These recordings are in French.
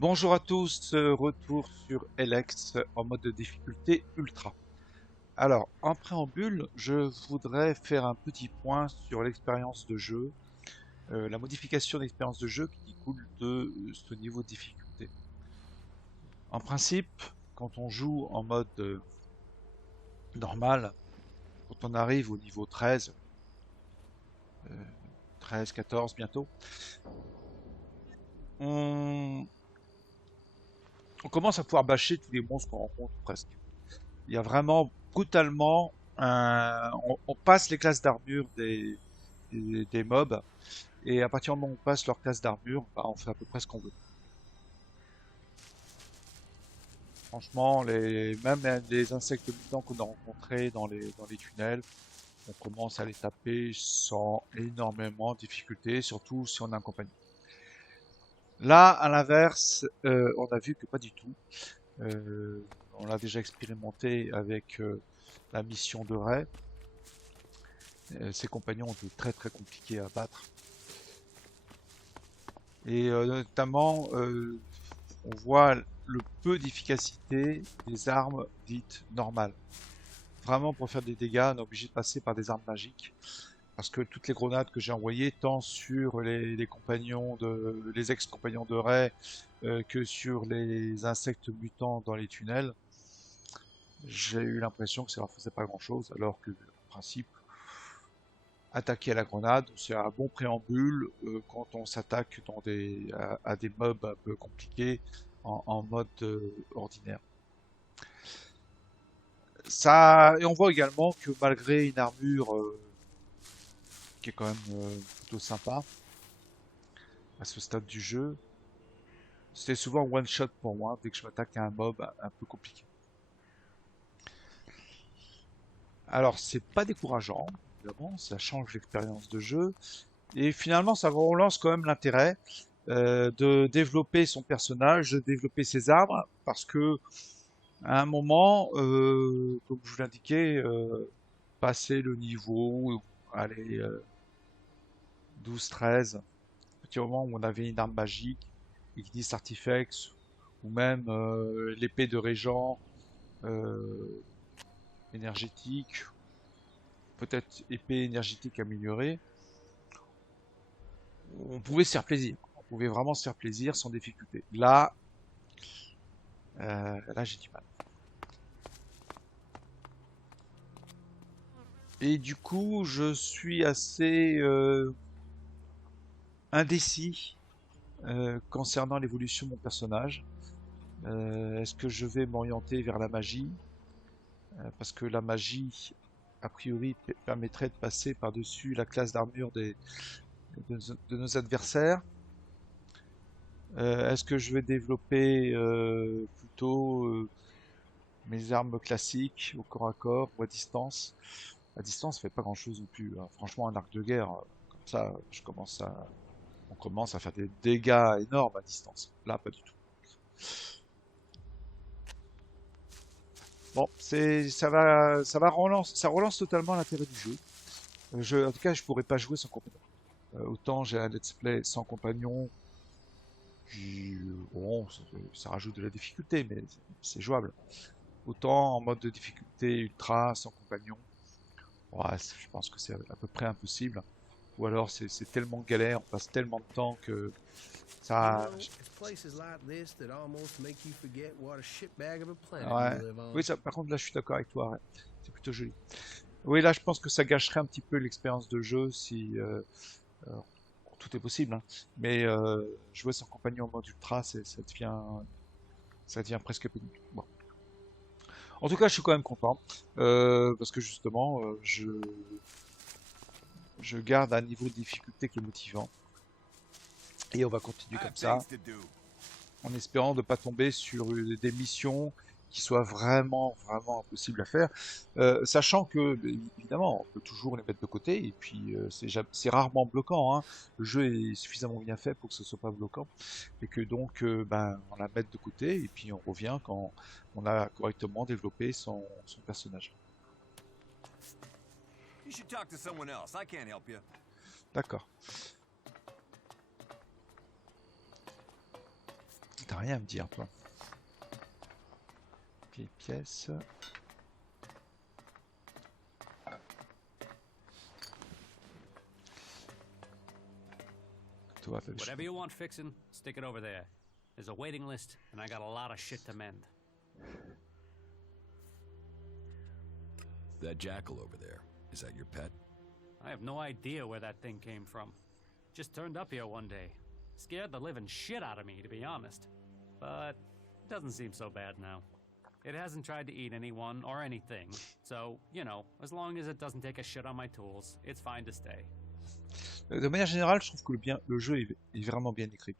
Bonjour à tous, retour sur LX en mode de difficulté ultra. Alors, en préambule, je voudrais faire un petit point sur l'expérience de jeu, la modification d'expérience de jeu qui découle de ce niveau de difficulté. En principe, quand on joue en mode normal, quand on arrive au niveau 13, 13, 14 bientôt, on, on commence à pouvoir bâcher tous les monstres qu'on rencontre presque. Il y a vraiment brutalement on passe les classes d'armure des mobs et à partir du moment où on passe leur classe d'armure, bah, on fait à peu près ce qu'on veut. Franchement, même les insectes mutants qu'on a rencontrés dans les tunnels, on commence à les taper sans énormément de difficulté, surtout si on a un compagnon. Là, à l'inverse, on a vu que pas du tout. On l'a déjà expérimenté avec la mission de Ray. Ses compagnons ont été très très compliqués à battre. Et notamment, on voit le peu d'efficacité des armes dites normales. Vraiment, pour faire des dégâts, on est obligé de passer par des armes magiques. Parce que toutes les grenades que j'ai envoyées, tant sur les compagnons les ex-compagnons de Ray, que sur les insectes mutants dans les tunnels, j'ai eu l'impression que ça leur faisait pas grand-chose, alors que, en principe, attaquer à la grenade, c'est un bon préambule quand on s'attaque à des mobs un peu compliqués en mode ordinaire. Et on voit également que malgré une armure qui est quand même plutôt sympa à ce stade du jeu, c'était souvent one shot pour moi dès que je m'attaque à un mob un peu compliqué. Alors c'est pas décourageant, évidemment, ça change l'expérience de jeu et finalement ça relance quand même l'intérêt de développer son personnage, de développer ses armes, parce que à un moment, comme je vous l'indiquais, passer le niveau, allez, 12-13, à partir du moment où on avait une arme magique, Ignis Artifex, ou même l'épée de Régent euh, énergétique, peut-être épée énergétique améliorée, on pouvait se faire plaisir. On pouvait vraiment se faire plaisir sans difficulté. Là j'ai du mal. Et du coup, je suis assez indécis concernant l'évolution de mon personnage. Est-ce que je vais m'orienter vers la magie? Parce que la magie, a priori, permettrait de passer par-dessus la classe d'armure de nos adversaires. Est-ce que je vais développer plutôt mes armes classiques au corps à corps ou à distance? À distance, ça fait pas grand-chose non plus, hein. Franchement, un arc de guerre, comme ça, on commence à faire des dégâts énormes à distance. Là, pas du tout. Bon, ça relance totalement l'intérêt du jeu. En tout cas, je pourrais pas jouer sans compagnon. Autant j'ai un let's play sans compagnon, bon, ça rajoute de la difficulté, mais c'est jouable. Autant en mode de difficulté ultra sans compagnon, ouais, je pense que c'est à peu près impossible. Ou alors c'est tellement galère, on passe tellement de temps que You ça, know, it's places like this that almost make you forget what a shitbag of a planet we ouais. live Oui, on. ça, par contre, là, je suis d'accord avec toi, ouais. C'est plutôt joli. Oui, là, je pense que ça gâcherait un petit peu l'expérience de jeu si euh, tout est possible, hein. Mais jouer sans compagnon en mode ultra, ça devient presque pénible. Bon. En tout cas, je suis quand même content parce que justement, je garde un niveau de difficulté qui est motivant et on va continuer comme ça, en espérant de ne pas tomber sur des missions qui soient vraiment, vraiment impossibles à faire, sachant que, évidemment, on peut toujours les mettre de côté, et puis c'est rarement bloquant, hein. Le jeu est suffisamment bien fait pour que ce soit pas bloquant, et que donc, ben, on la mette de côté, et puis on revient quand on a correctement développé son personnage. You should talk to someone else. I can't help you. D'accord. T'as rien à me dire, toi. Vieille pièce. Toi, fais le Whatever you want fixing, stick it over there. There's a waiting list, and I got a lot of shit to mend. That jackal over there, is that your pet? I have no idea where that thing came from. Just turned up here one day. Scared the living shit out of me, to be honest. But it doesn't seem so bad now. It hasn't tried to eat anyone or anything. So, you know, as long as it doesn't take a shit on my tools, it's fine to stay. De manière générale, je trouve que le jeu est vraiment bien écrit.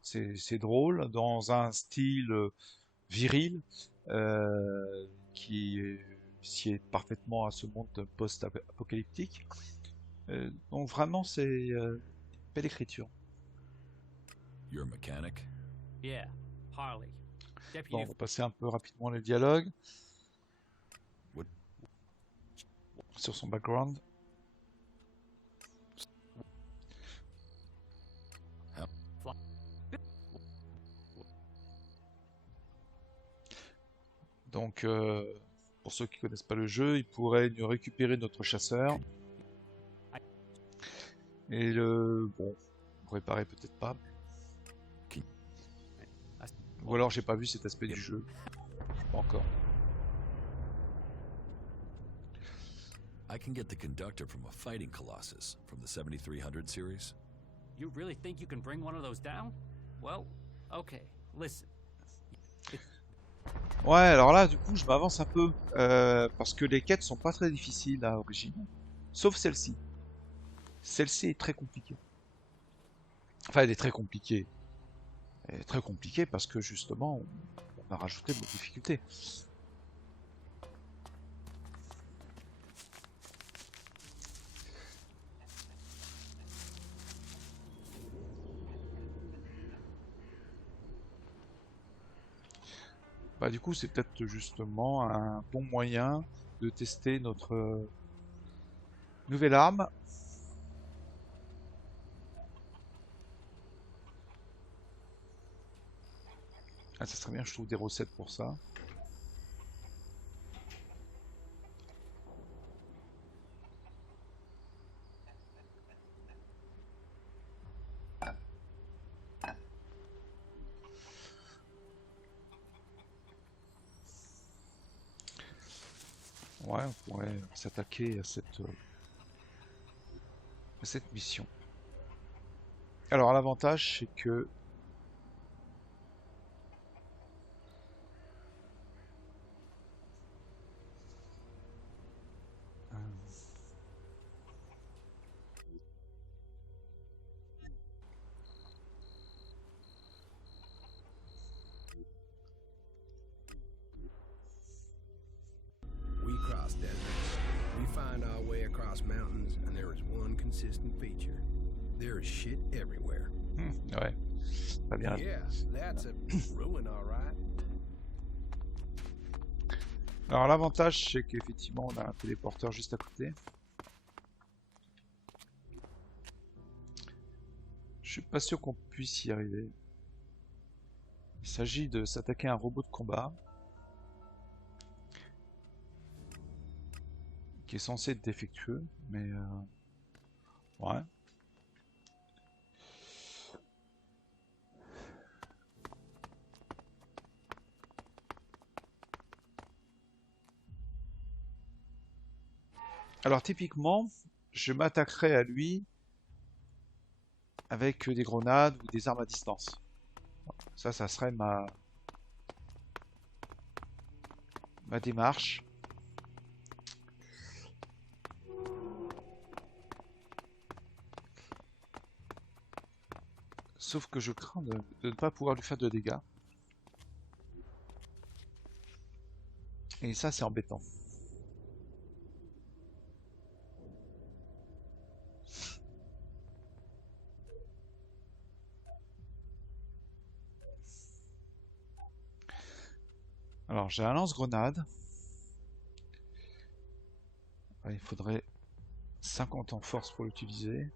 C'est drôle, dans un style viril, qui sied parfaitement à ce monde post-apocalyptique. Donc vraiment, c'est une belle écriture. You're a mechanic? Yeah, Harley. Bon, Deputy. on va passer un peu rapidement les dialogues. What? Sur son background. Donc, pour ceux qui connaissent pas le jeu, ils pourraient nous récupérer notre chasseur. Et bon, on réparer peut-être pas. Ou alors j'ai pas vu cet aspect du jeu. Pas encore. I can get the conductor from a fighting colossus from the 7300 series. You really think you can bring one of those down? Well, okay, listen. Ouais, alors là, du coup, je m'avance un peu. Parce que les quêtes sont pas très difficiles à l'origine. Sauf celle-ci. Celle-ci est très compliquée. Enfin, elle est très compliquée. Elle est très compliquée parce que justement, on a rajouté beaucoup de difficultés. Bah, du coup, c'est peut-être justement un bon moyen de tester notre nouvelle arme. Ah, ça serait bien que je trouve des recettes pour ça. Ouais, on pourrait s'attaquer à cette mission. Alors, l'avantage, c'est que We cross deserts. We find our way across mountains, and there is one consistent feature. There is shit everywhere. ouais, pas bien. Yeah, that's a ruin, all right. Alors, l'avantage, c'est qu'effectivement, on a un téléporteur juste à côté. Je suis pas sûr qu'on puisse y arriver. Il s'agit de s'attaquer à un robot de combat qui est censé être défectueux, mais ouais. Alors typiquement, je m'attaquerai à lui avec des grenades ou des armes à distance. Ça serait ma démarche. Sauf que je crains de ne pas pouvoir lui faire de dégâts. Et ça, c'est embêtant. Alors, j'ai un lance-grenade. Il faudrait 50 en force pour l'utiliser.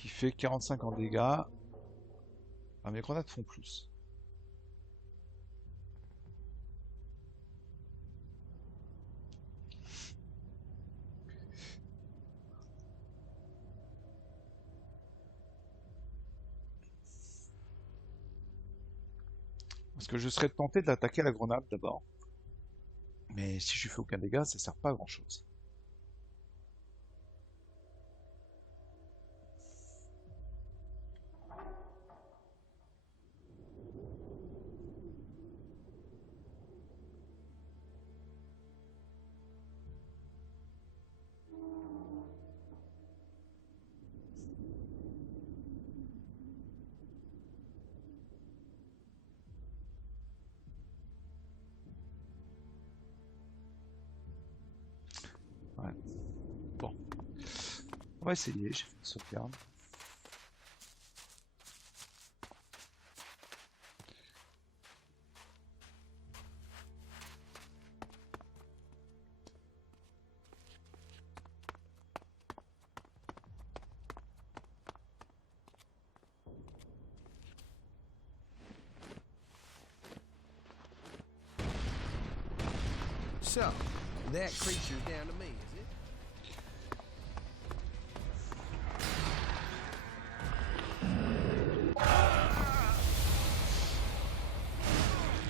qui fait 45 en dégâts. Ah, mes grenades font plus. Parce que je serais tenté de l'attaquer à la grenade d'abord. Mais si je fais aucun dégât, ça sert pas à grand chose. Ouais. Bon. On va essayer, j'ai fait une sauvegarde. So, that creature's down to me, is it?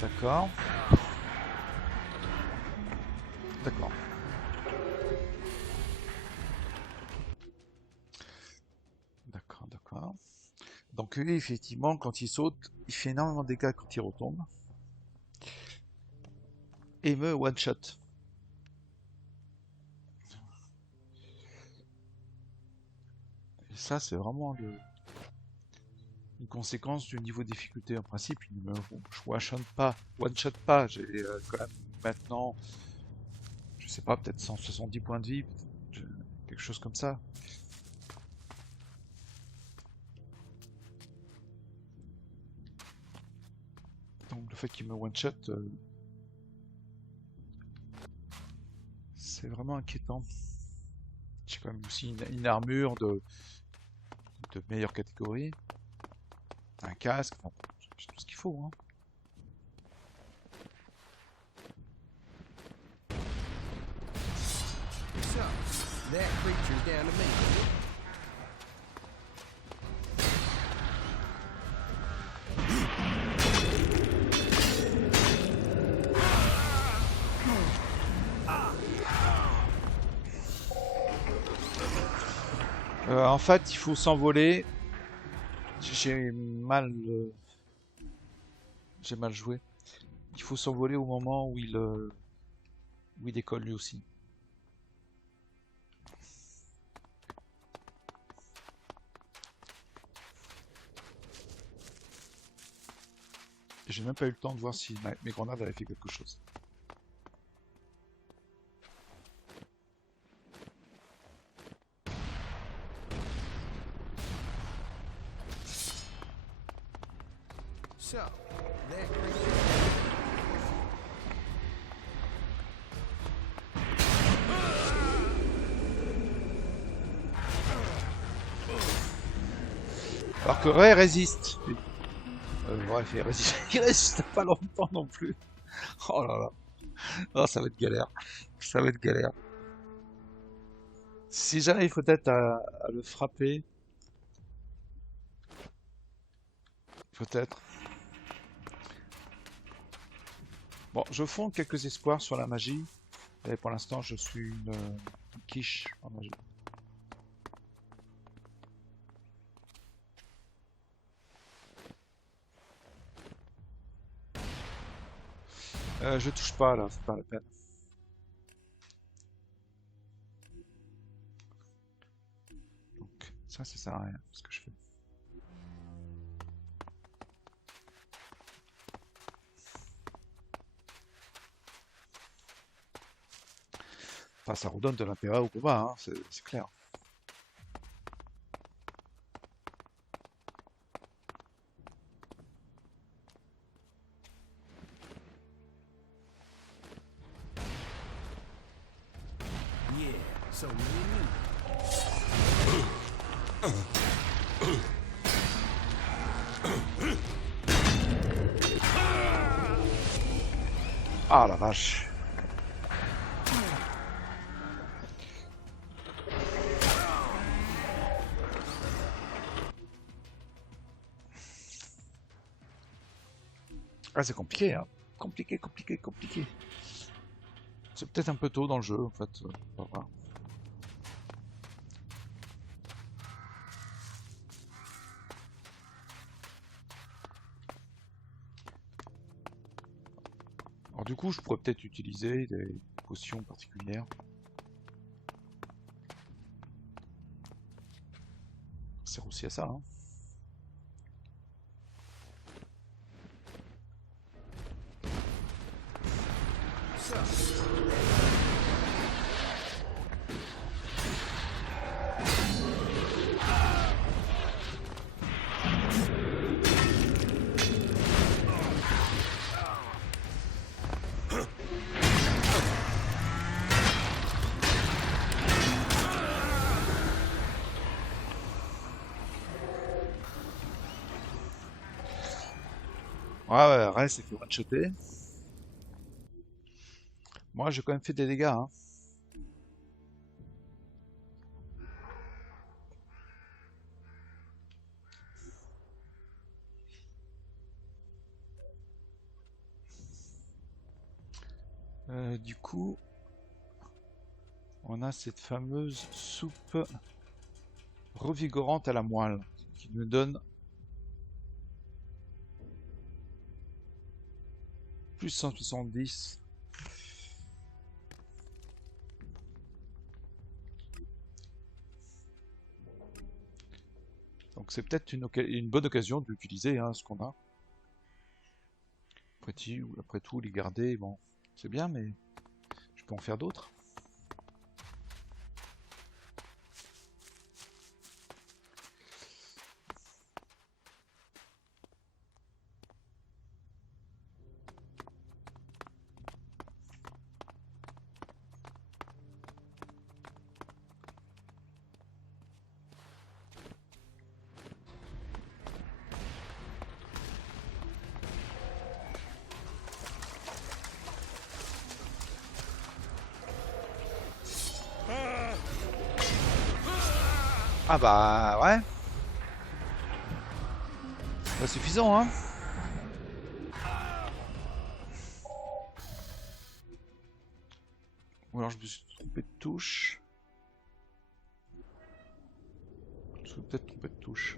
D'accord. D'accord. D'accord, d'accord. Donc lui, effectivement, quand il saute, il fait énormément de dégâts quand il retombe. Et me one-shot. Et ça, c'est vraiment une conséquence du niveau de difficulté. En principe, je one-shot pas. J'ai quand même maintenant, je sais pas, peut-être 170 points de vie, quelque chose comme ça. Donc le fait qu'il me one-shot, c'est vraiment inquiétant. J'ai quand même aussi une armure de meilleure catégorie. Un casque, enfin, j'ai tout ce qu'il faut. Hein. So, that creature's down to me, is it? En fait, il faut s'envoler. J'ai mal joué. Il faut s'envoler au moment où il décolle lui aussi. J'ai même pas eu le temps de voir si mes grenades avaient fait quelque chose. So, that creature. Alors que Ray résiste. Bref, il résiste pas longtemps non plus. Oh là là. Oh, ça va être galère. Ça va être galère. Si j'arrive peut-être à le frapper. Peut-être. Bon, je fonde quelques espoirs sur la magie. Et pour l'instant, je suis une quiche en magie. Je touche pas là, c'est pas la peine. Donc, ça sert à rien, ce que je fais. Enfin, ça redonne de l'intérêt au combat, hein, c'est clair. Yeah, so me and you. Ah la vache. Ah c'est compliqué, hein. Compliqué, compliqué, compliqué. C'est peut-être un peu tôt dans le jeu en fait. On va voir. Alors du coup je pourrais peut-être utiliser des potions particulières. Ça sert aussi à ça, hein. Ouais, reste, c'est fait one-shotter. Moi, j'ai quand même fait des dégâts, hein. Du coup, on a cette fameuse soupe revigorante à la moelle qui nous donne plus 170. Donc c'est peut-être une bonne occasion de l'utiliser, hein, ce qu'on a. Après tout, les garder, bon, c'est bien, mais je peux en faire d'autres. Ah bah ouais. Pas suffisant, hein. Ou alors je me suis trompé de touche. Je me suis peut-être trompé de touche.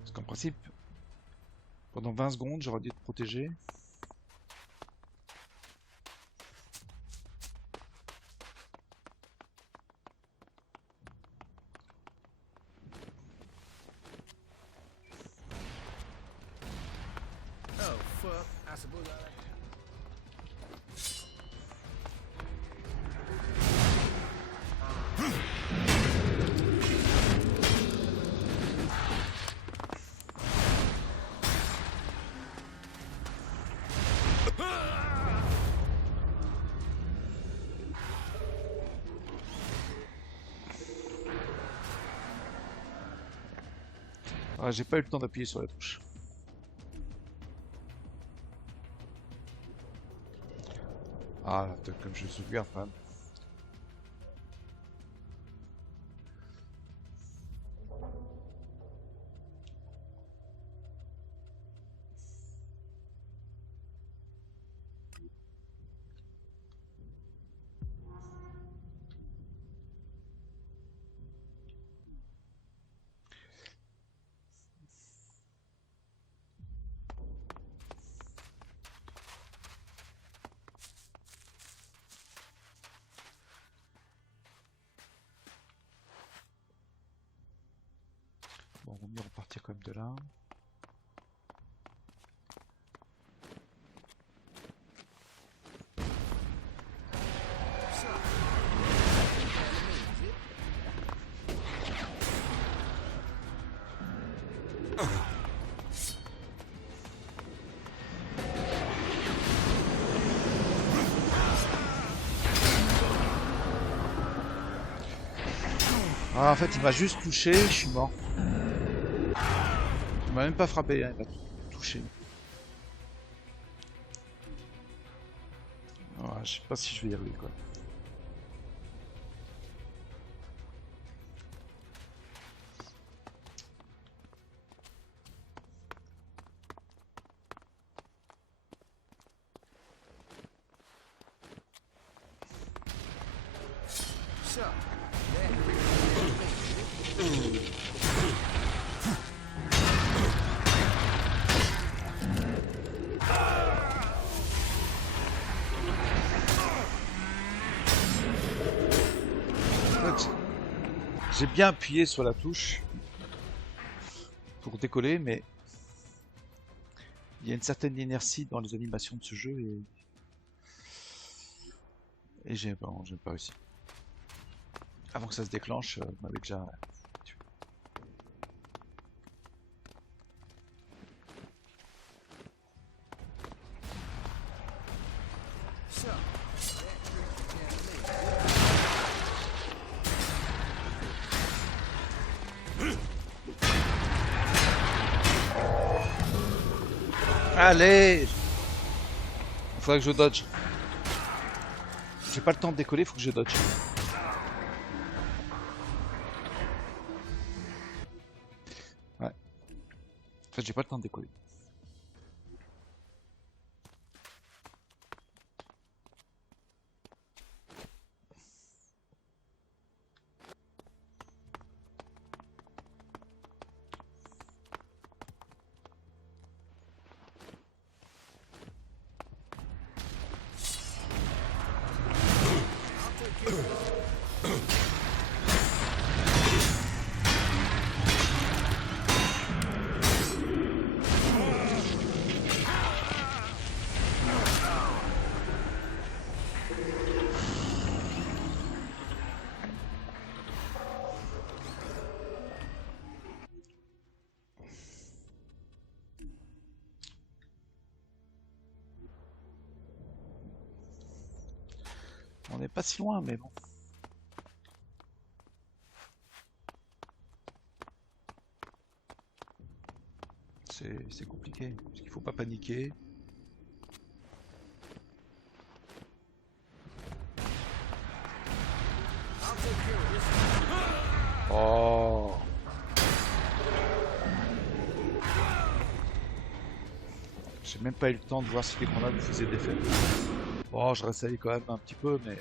Parce qu'en principe, pendant 20 secondes, j'aurais dû te protéger. Oh, fuck. I suppose I... Ah, j'ai pas eu le temps d'appuyer sur la touche. Ah, peut-être comme je sauvegarde quand même. Bon, on va mieux repartir quand même de là. Ah, en fait, il m'a juste touché, je suis mort. Il m'a même pas frappé, hein, il m'a touché. Ouais, je sais pas si je vais y arriver, quoi. So, that En fait, j'ai bien appuyé sur la touche pour décoller, mais il y a une certaine inertie dans les animations de ce jeu et j'ai pas réussi. Avant que ça se déclenche, on m'avait déjà tué. so Allez! Il faudrait que je dodge. J'ai pas le temps de décoller, il faut que je dodge. Ouais. En fait, j'ai pas le temps de décoller. On n'est pas si loin, mais bon. C'est compliqué, parce qu'il faut pas paniquer. Oh. J'ai même pas eu le temps de voir si les grenades faisaient des effets. Bon, je réessaye quand même un petit peu, mais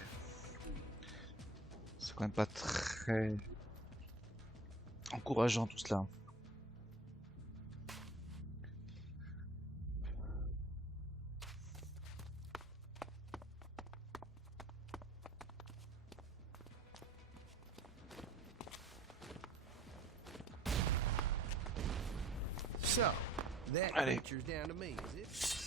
c'est quand même pas très encourageant tout cela. So, that Allez. creature's down to me, is it?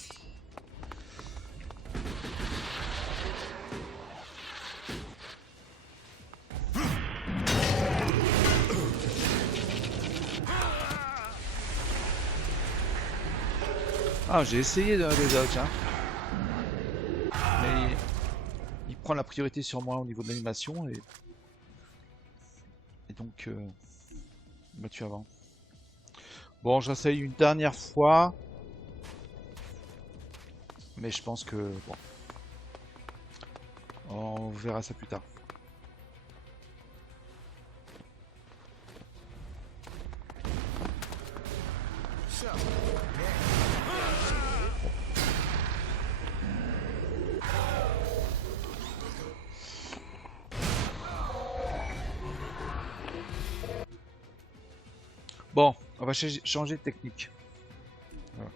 Ah, j'ai essayé de dodge, hein. Mais il prend la priorité sur moi au niveau de l'animation et donc il m'a tué avant. Bon, j'essaye une dernière fois, mais je pense que bon, on verra ça plus tard. So, Bon, on va changer de technique. Voilà.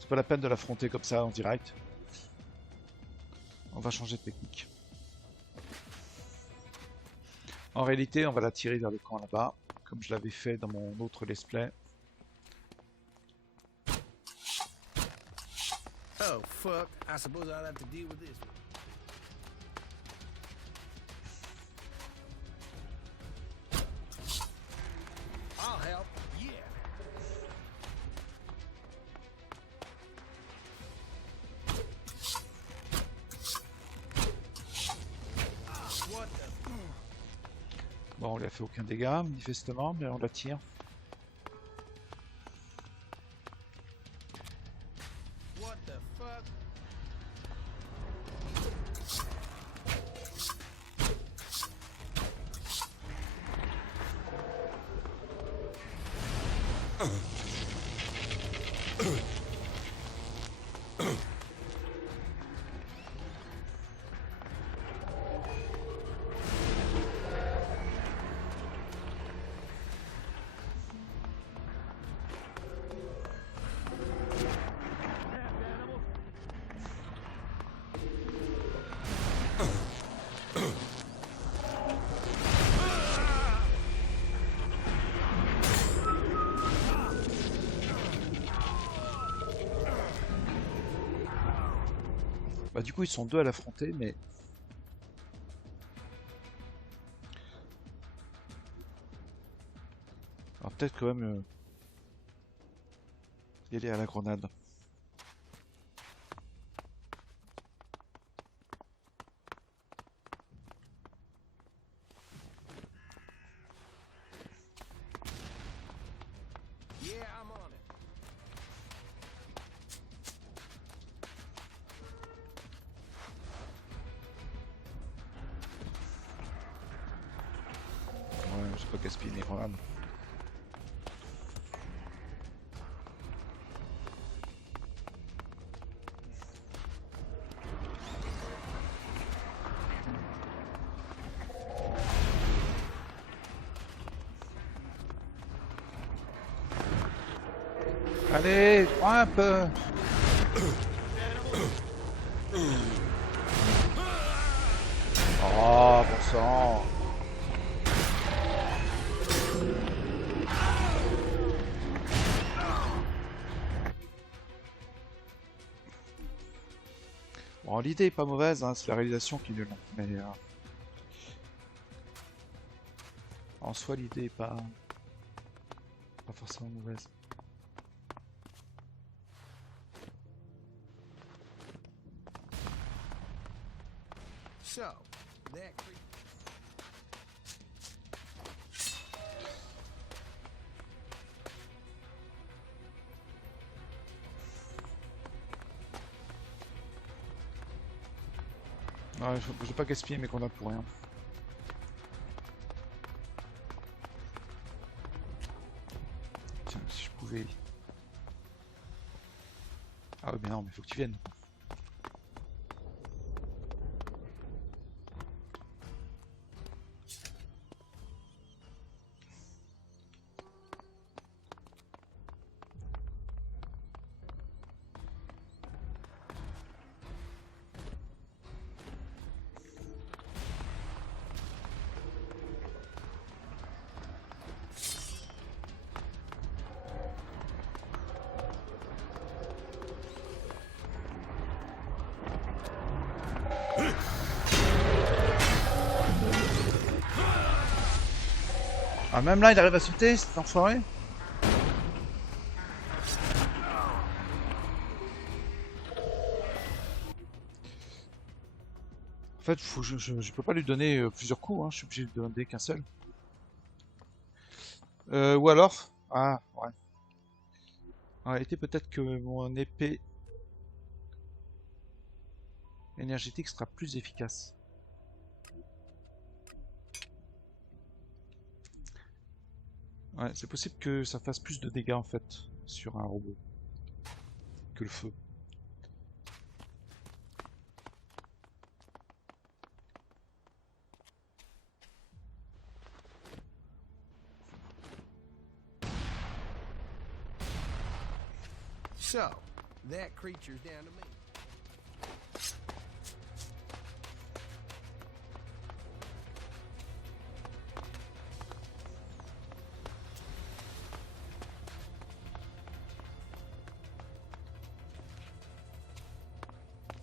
C'est pas la peine de l'affronter comme ça en direct. On va changer de technique. En réalité, on va la tirer vers le camp là-bas, comme je l'avais fait dans mon autre let's play. oh fuck, I suppose I'll have to deal with this one. I'll help, yeah. What the? Bon, on lui a fait aucun dégât, manifestement, mais on la tire. What the fuck? Bah du coup ils sont deux à l'affronter, mais... Alors peut-être quand même y aller à la grenade. Yeah, I'm on it. Ouais, je sais pas gaspiller mes grenades. Allez, prends un peu. Oh, bon sang. Bon, l'idée est pas mauvaise, hein, c'est la réalisation qui est nulle. Mais en soi, l'idée est pas forcément mauvaise. So, that creep. Ouais, je vais pas gaspiller mes grenades pour rien. Tiens, si je pouvais... Ah oui, mais non, mais faut que tu viennes. Ah, même là, il arrive à sauter, cet enfoiré. En fait, je peux pas lui donner plusieurs coups, hein. Je suis obligé de lui donner qu'un seul. Ou alors... Ah, ouais. En réalité, peut-être que mon épée énergétique sera plus efficace. Ouais, c'est possible que ça fasse plus de dégâts en fait sur un robot que le feu. So, that creature's down to me.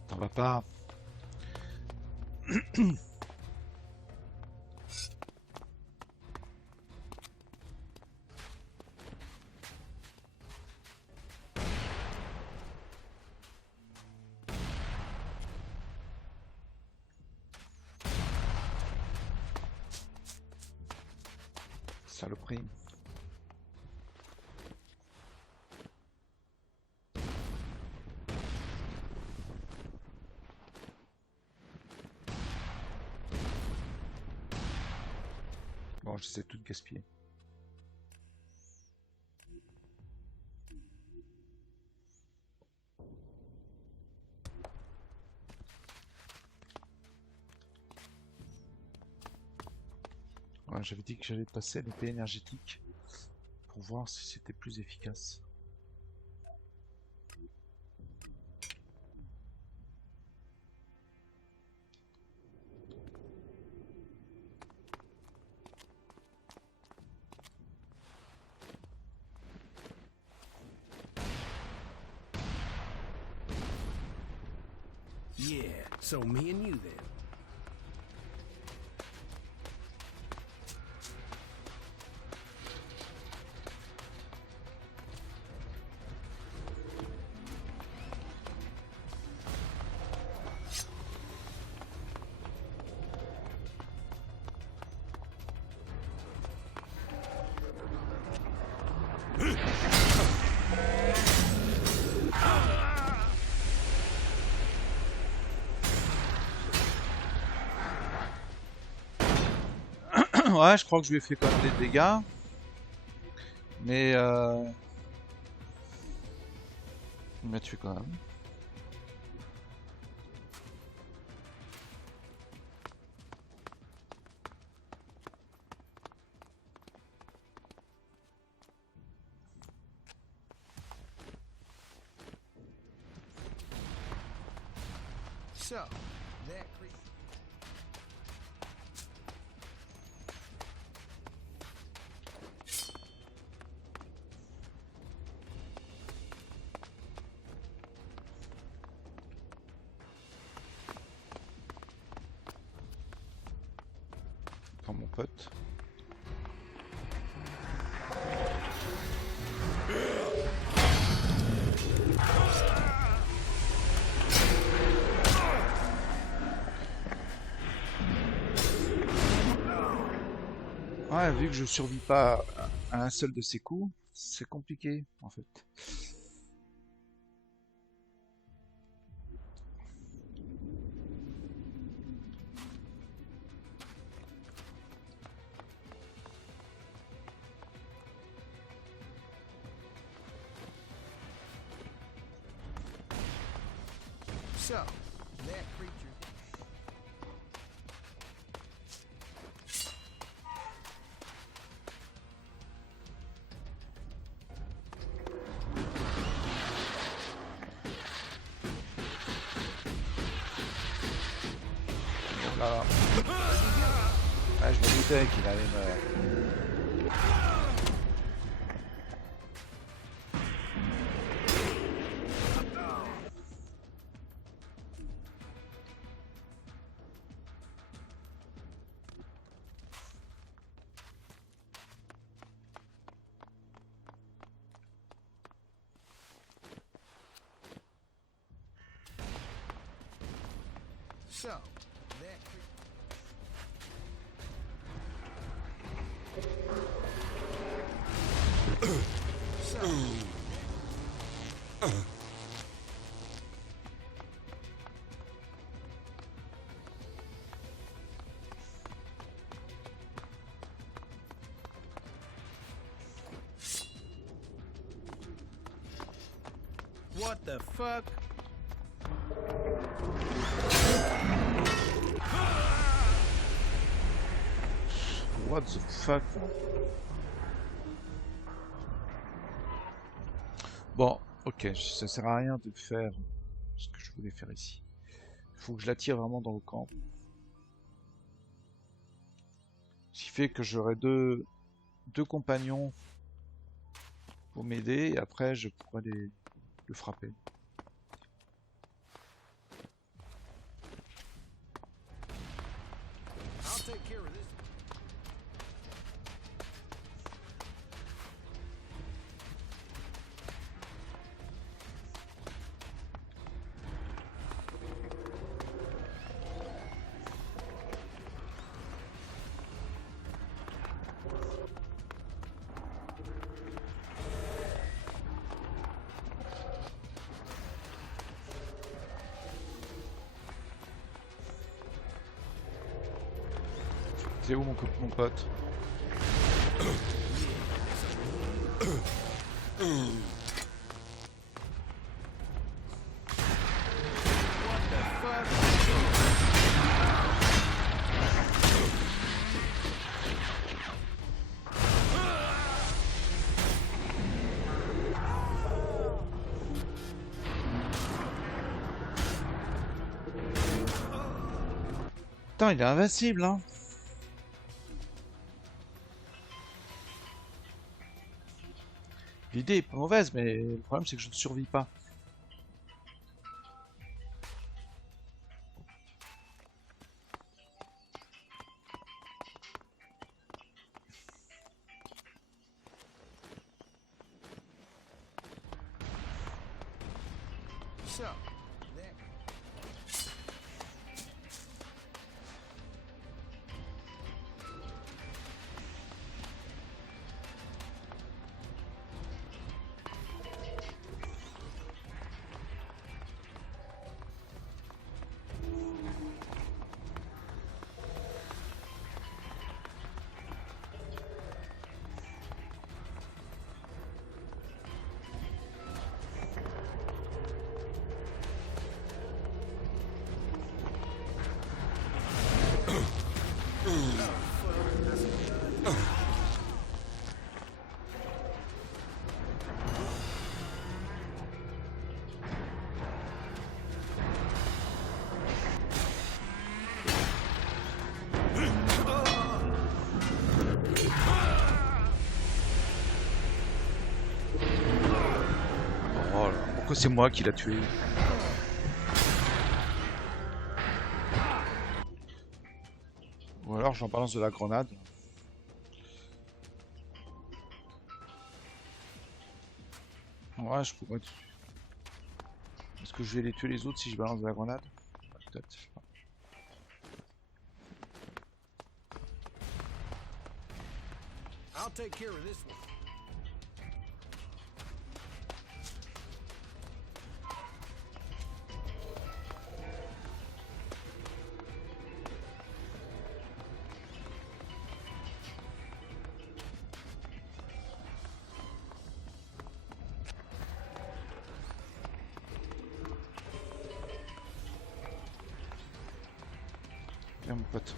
T'en vas pas. Saloperie. Bon, je les ai toutes gaspillées. Ouais, j'avais dit que j'allais passer à l'épée énergétique pour voir si c'était plus efficace. Yeah, so me and you then. Ouais, je crois que je lui ai fait quand même des dégâts. Mais il m'a tué quand même. So, that creature. Pour mon pote. Ouais, vu que je survis pas à un seul de ses coups, c'est compliqué en fait. So, that creature. Voilà. Ouais, je me doutais qu'il allait me... So, that creature. So, what the fuck? What the fuck? Bon, ok, ça sert à rien de faire ce que je voulais faire ici. Il faut que je la tire vraiment dans le camp. Ce qui fait que j'aurai deux compagnons pour m'aider et après je pourrai le frapper. I'll take care of this. T'es où mon pote? Putain, il est invincible, hein. L'idée est pas mauvaise, mais le problème c'est que je ne survis pas. So, that Oh là, pourquoi c'est moi qui l'a tué? Ou alors j'en balance de la grenade. Ouais, je pourrais. Est-ce que je vais les tuer les autres si je balance de la grenade? Peut-être, je sais pas. I'll take care of this one. Viens mon pote.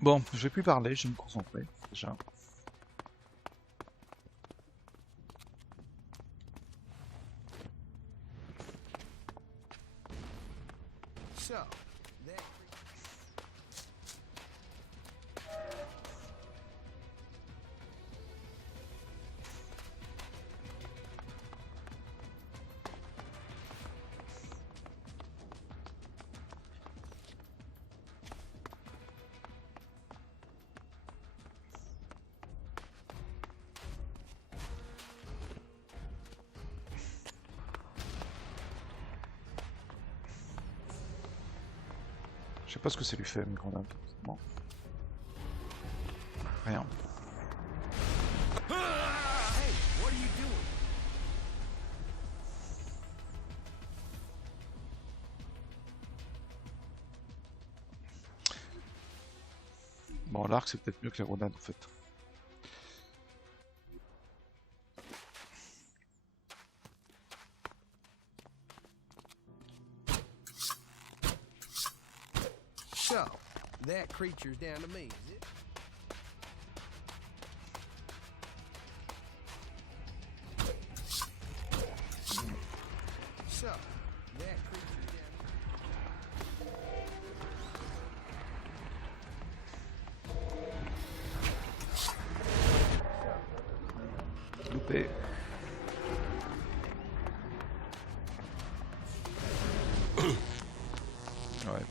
Bon, je vais plus parler, je vais me concentrer déjà. So, that Je sais pas ce que ça lui fait, une grenade. Bon. Rien. Hey, what are you doing? Bon, l'arc c'est peut-être mieux que la grenade en fait. So, that creature's down to me, is it? So, that creature's down to me.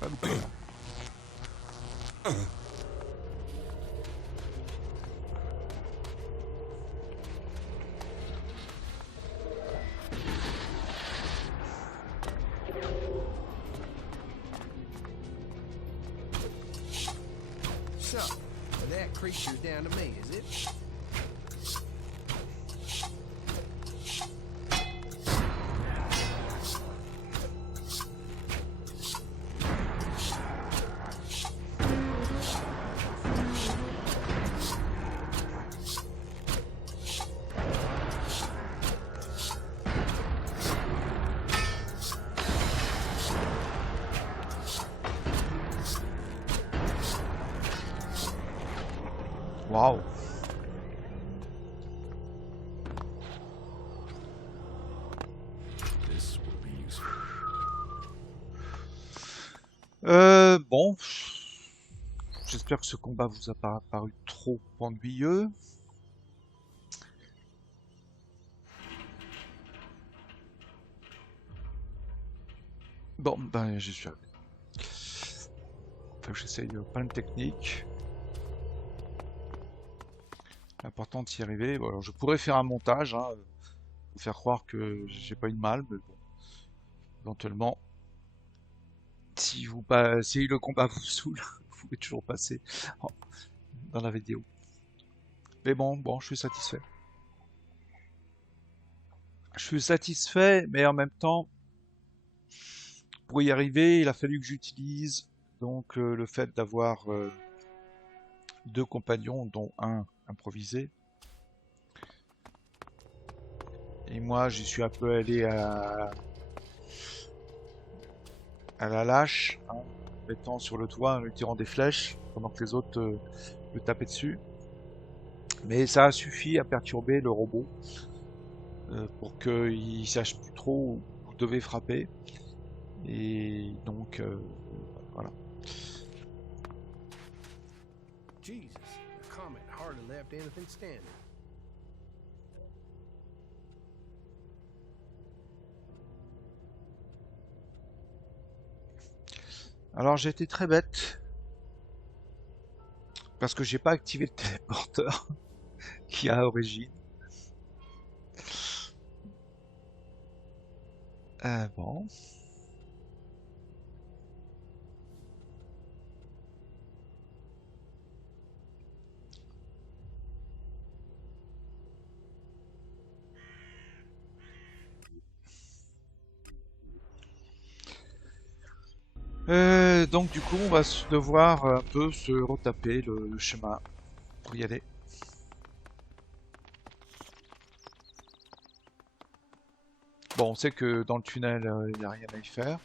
m'avait pas loupé là. So, that creature's down to me, is it? Waouh. This will be useful. Bon. J'espère que ce combat vous a pas paru trop ennuyeux. Bon, ben j'y suis arrivé. Faut que j'essaye plein de techniques. L'important d'y arriver. Bon, alors, je pourrais faire un montage, hein, pour faire croire que j'ai pas eu de mal, mais bon, éventuellement, si le combat vous saoule, vous pouvez toujours passer dans la vidéo. Mais bon, je suis satisfait. Je suis satisfait, mais en même temps, pour y arriver, il a fallu que j'utilise donc le fait d'avoir deux compagnons, dont un improvisé. Et moi, j'y suis un peu allé à la lâche, hein, en mettant sur le toit, en lui tirant des flèches, pendant que les autres le tapaient dessus. Mais ça a suffi à perturber le robot pour qu'il sache plus trop où il devait frapper. Et donc, voilà. Jesus, the comet hardly left anything standing. Alors j'ai été très bête parce que j'ai pas activé le téléporteur qui a origine. Bon. Donc du coup on va devoir un peu se retaper le chemin pour y aller. Bon, on sait que dans le tunnel il n'y a rien à y faire.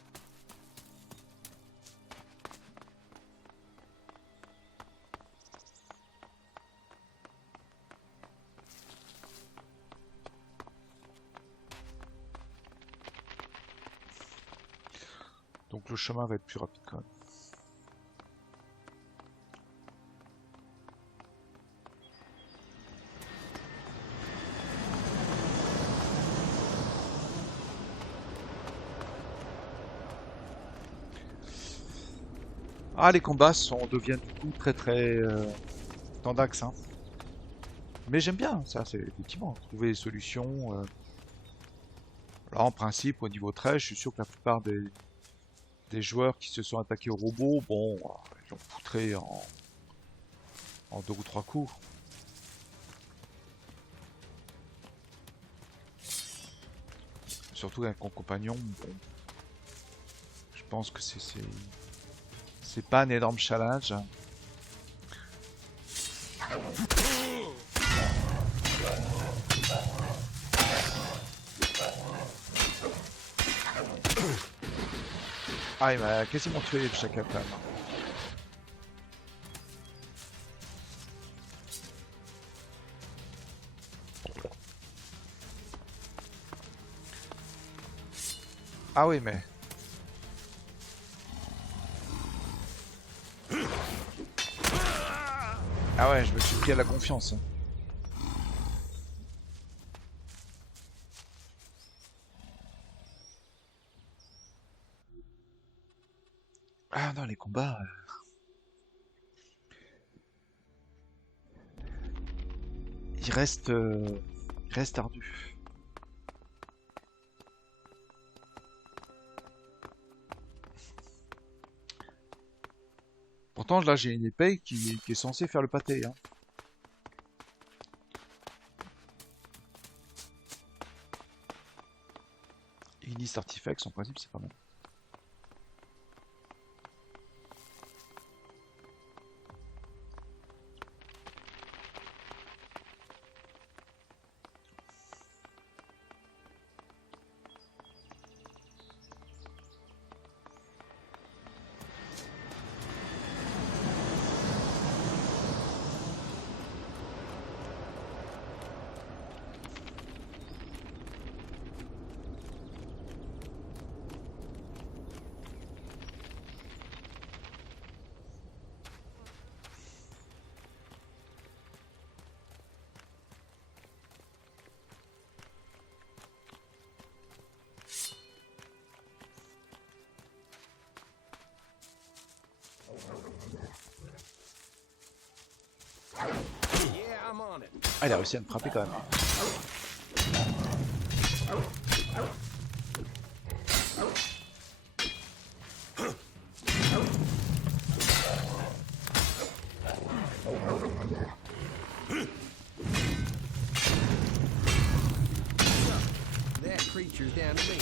Donc le chemin va être plus rapide quand même. Ah, les combats deviennent du coup très tendax, hein. Mais j'aime bien ça, c'est effectivement trouver des solutions. Là en principe au niveau 13, je suis sûr que la plupart des joueurs qui se sont attaqués au robot, bon, ils l'ont poutré en 2 ou 3 coups. Surtout avec mon compagnon, bon, je pense que c'est pas un énorme challenge. Ah, il m'a quasiment tué le chacal-flamme. Ah oui, mais... Ah ouais, je me suis pris à la confiance. Ah non, les combats, ils restent ardus. Pourtant, là, j'ai une épée qui est censée faire le pâté, hein. Ignis Artifacts, en principe, c'est pas mal. Yeah, I'm on it. Ah, il a réussi à me frapper quand même. That creature's down to me.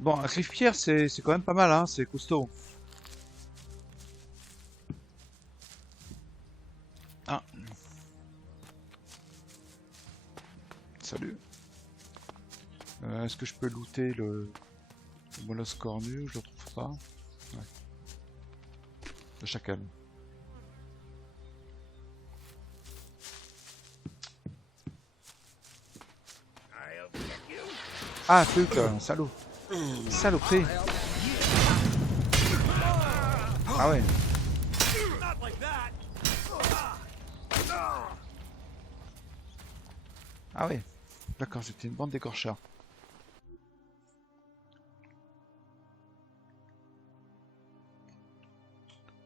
Bon, un Griffe-Pierre, c'est quand même pas mal, hein, c'est costaud. Ah. Salut. Est-ce que je peux looter le molosse cornu? Je le trouve pas. Ouais. Le chacal. Ah, truc, salaud. Saloperie. Ah ouais. Not like that. Ah ouais. D'accord, c'était une bande d'écorchards.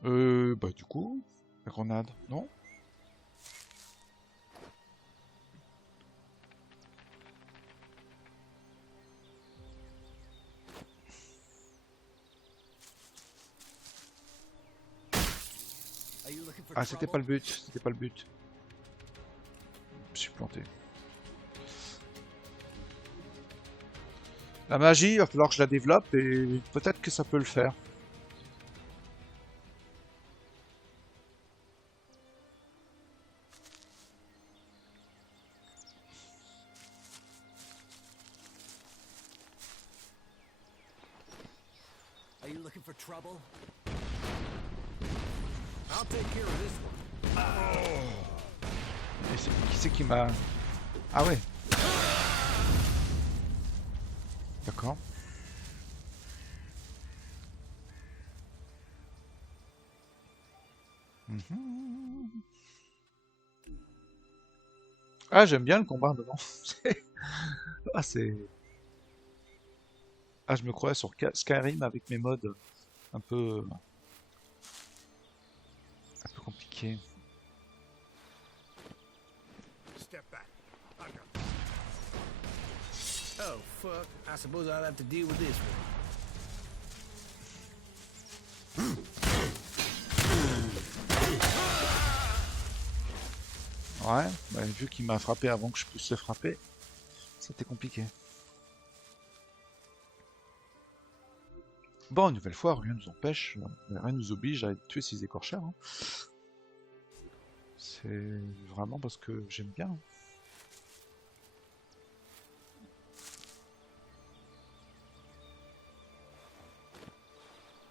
Bah du coup, la grenade, non? Are you looking for Ah, c'était pas trouble? le but, c'était pas le but. Je me suis planté. La magie, il va falloir que je la développe et peut-être que ça peut le faire. Are you looking for trouble? I'll take care of this one. Et qui c'est qui m'a... Ah ouais. D'accord. Mhm. Ah, j'aime bien le combat dedans. Ah, c'est... Ah, je me croyais sur Skyrim avec mes mods un peu compliqués. Step back. I got this. Oh, fuck. I suppose I'll have to deal with this one. Ouais, bah, vu qu'il m'a frappé avant que je puisse le frapper, c'était compliqué. Bon, une nouvelle fois, rien nous empêche, rien nous oblige à tuer ces écorcheurs. Hein. C'est vraiment parce que j'aime bien.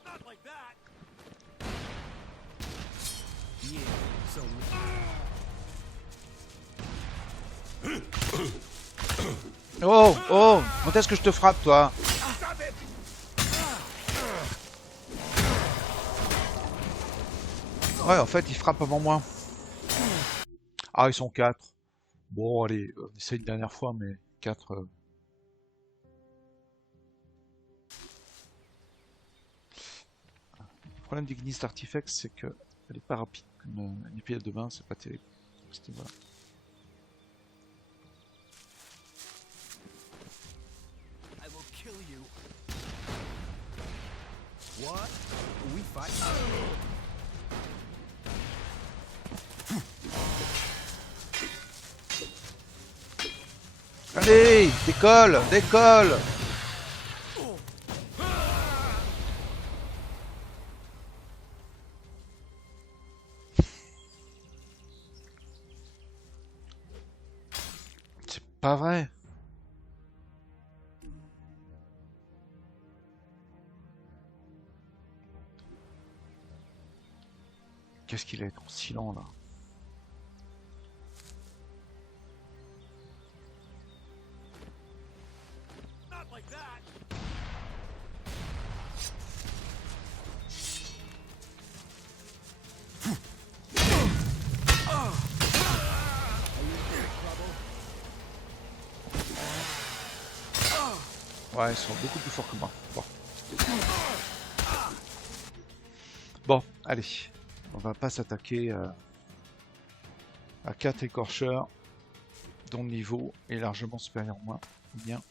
Not like that. Yeah, so Oh, oh, quand est-ce que je te frappe, toi? Ouais, en fait, il frappe avant moi. Ah, ils sont 4. Bon, allez, on essaie une dernière fois, mais 4. Le problème du Gnist Artifact, c'est que elle est pas rapide comme une épée à deux mains, c'est pas terrible. Voilà. I will kill you. What? We fight? Allez, décolle, décolle! C'est pas vrai. Qu'est-ce qu'il est en silent là? Not like that. Ouais, ils sont beaucoup plus forts que moi. Bon. Bon, allez. On va pas s'attaquer à 4 écorcheurs dont le niveau est largement supérieur à moi. Bien.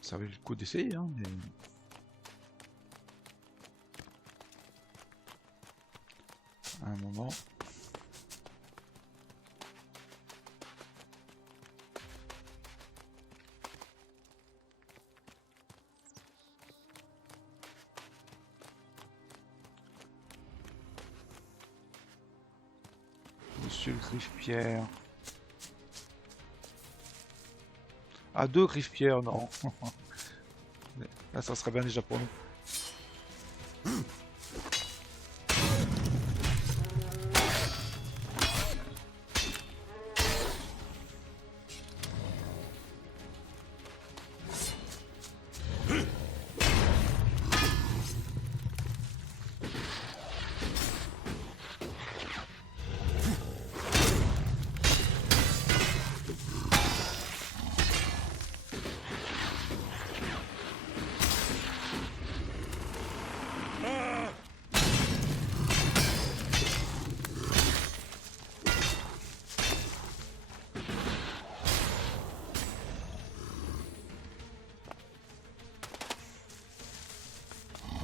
Ça valait le coup d'essayer, hein, mais... À un moment... Monsieur le Griffe-Pierre... Ah, 2 Griffe-Pierre, non. Là, ça serait bien déjà pour nous.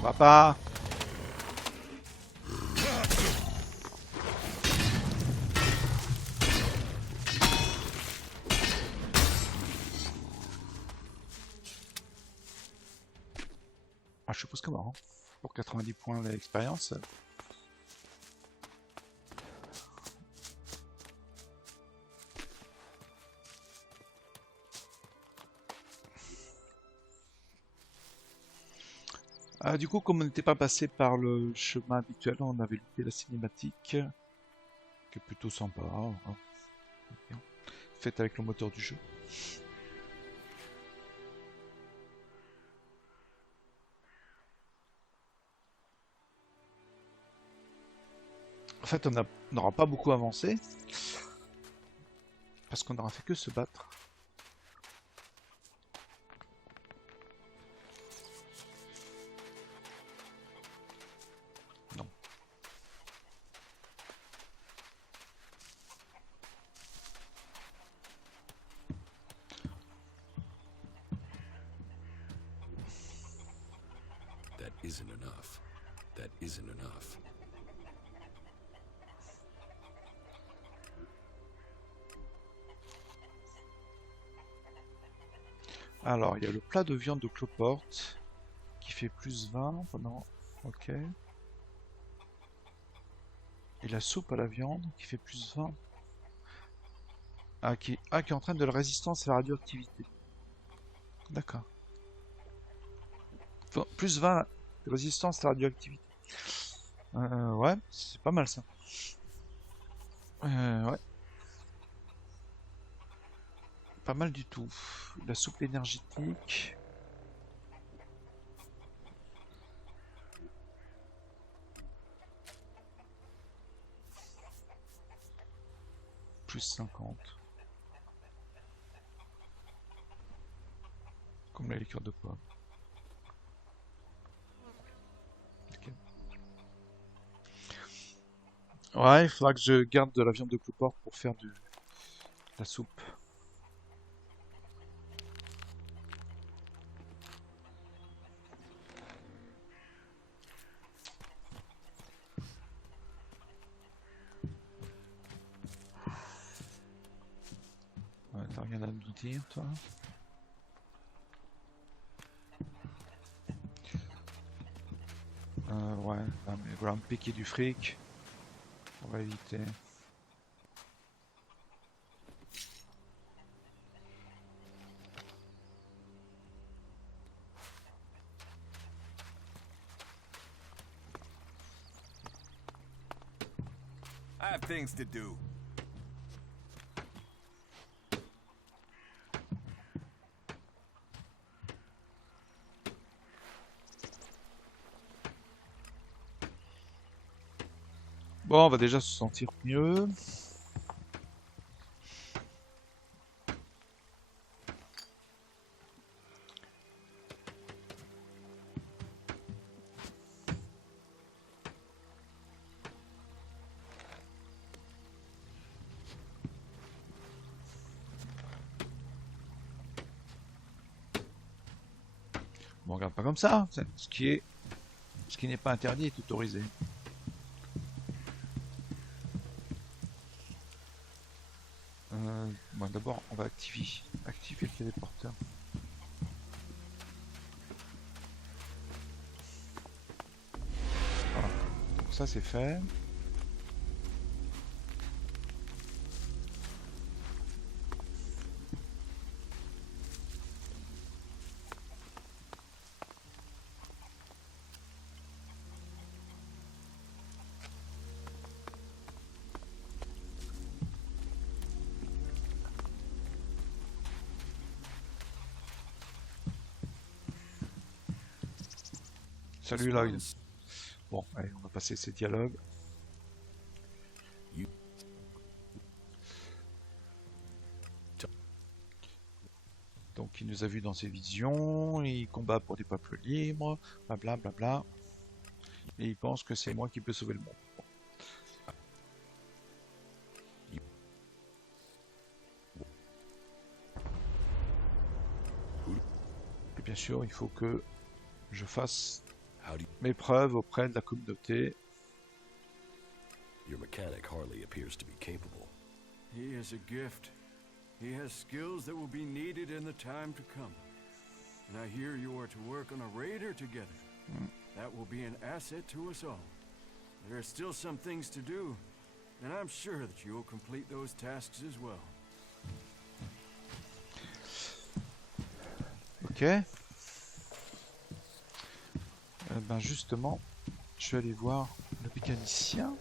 On va pas... Ah, je suppose que mort. Hein. Pour 90 points d'expérience. Ah, du coup, comme on n'était pas passé par le chemin habituel, on avait loupé la cinématique, qui est plutôt sympa, hein. Bien. Faite avec le moteur du jeu. En fait, on n'aura pas beaucoup avancé, parce qu'on n'aura fait que se battre. Non. That isn't enough. that isn't enough. Alors, il y a le plat de viande de cloporte qui fait plus 20 pendant... Ok. Et la soupe à la viande qui fait plus 20. Qui entraîne de la résistance à la radioactivité. D'accord. Plus 20 de résistance à la radioactivité. Ouais, c'est pas mal ça. Ouais. Pas mal du tout. La soupe énergétique. Plus 50. Comme la liqueur de pomme. Ok. Ouais, il faudra que je garde de la viande de cloporte pour faire de la soupe. Ouais, t'as rien à nous dire, toi? Ouais, mais voilà, me piquer du fric. On va éviter. I have things to do. Bon, on va déjà se sentir mieux. Bon, on regarde pas comme ça. Ce qui n'est pas interdit est autorisé. Bon, d'abord, on va activer le téléporteur. Voilà. Donc ça, c'est fait. Salut Lloyd. Bon, allez, on va passer ces dialogues. Donc il nous a vus dans ses visions, il combat pour des peuples libres, blabla blabla. Et il pense que c'est moi qui peux sauver le monde. Et bien sûr, il faut que je fasse mes preuves auprès de la communauté. Your mechanic hardly appears to be capable. He is a gift. He has skills that will be needed in the time to come. And I hear you are to work on a raider together. That will be an asset to us all. There are still some things to do, and I'm sure that you will complete those tasks as well. Ok. Ben justement, je vais aller voir le mécanicien.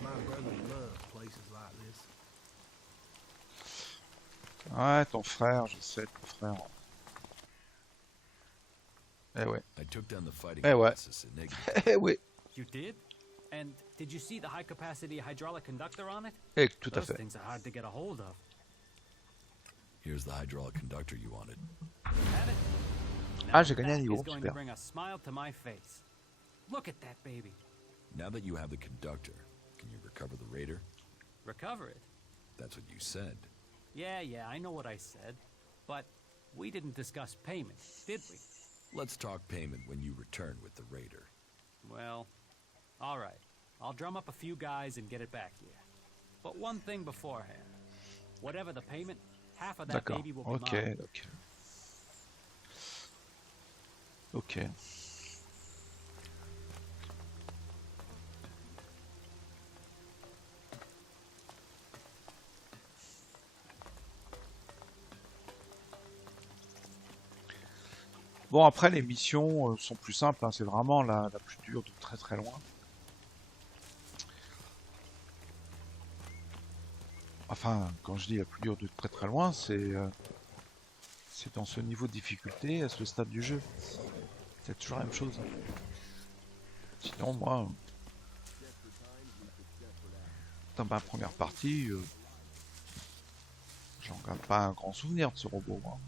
My brother loves places like this. Ouais, ton frère, je sais, ton frère. Eh ouais. I took down the fighting Eh ouais. colossus Enigma. Eh ouais. You did? And did you see the high-capacity hydraulic conductor on it? Eh, tout à Those fait. things are hard to get a hold of. Here's the hydraulic conductor you wanted. Have it? Ah, Now j'ai gagné un that niveau, is going super. to bring a smile to my face. Look at that baby. Now that you have the conductor, can you recover the raider? Recover it. That's what you said. Yeah, I know what I said. But We didn't discuss payment, did we? Let's talk payment when you return with the raider. Well, all right. I'll drum up a few guys and get it back here. But one thing beforehand. Whatever the payment, half of that D'accord. baby will be Ok, mine. ok. Ok. Bon, après, les missions sont plus simples, hein. C'est vraiment la plus dure de très très loin. Enfin, quand je dis la plus dure de très très loin, c'est dans ce niveau de difficulté, à ce stade du jeu. C'est toujours la même chose. Sinon, moi, dans ma première partie, j'en garde pas un grand souvenir de ce robot, moi.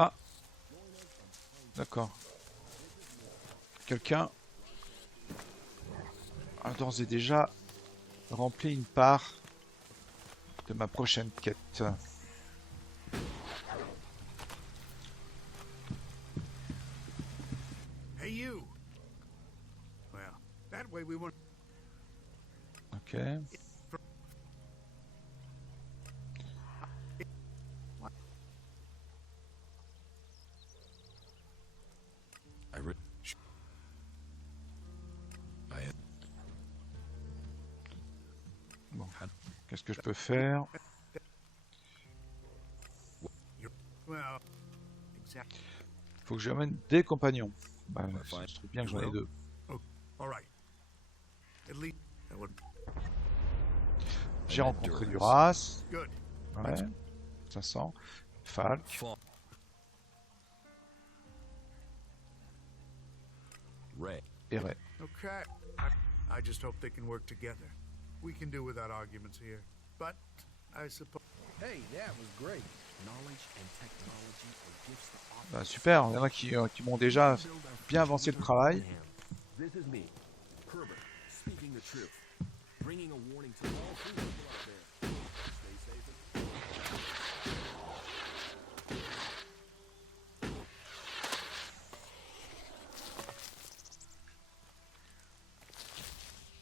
Ah, d'accord. Quelqu'un a d'ores et déjà rempli une part de ma prochaine quête. Hey, you! Well, that way we won't. Ok. Bon, qu'est-ce que je peux faire? Well, exactly. Faut que j'amène des compagnons. Bah, Fine. je trouve bien que j'en ai deux. All right. At least that would. J'ai rencontré Duras. Good. Ouais, ça sent. Falk Ray. et Ray. Okay. I just hope they can work together. We can do without arguments here. But I suppose. Hey, that was great. Knowledge and technology are gifts to offer. Bah, super, il y en a qui m'ont déjà bien avancé le travail. This is me, Herbert, speaking the truth, bringing a warning to all three people out there. Stay safe.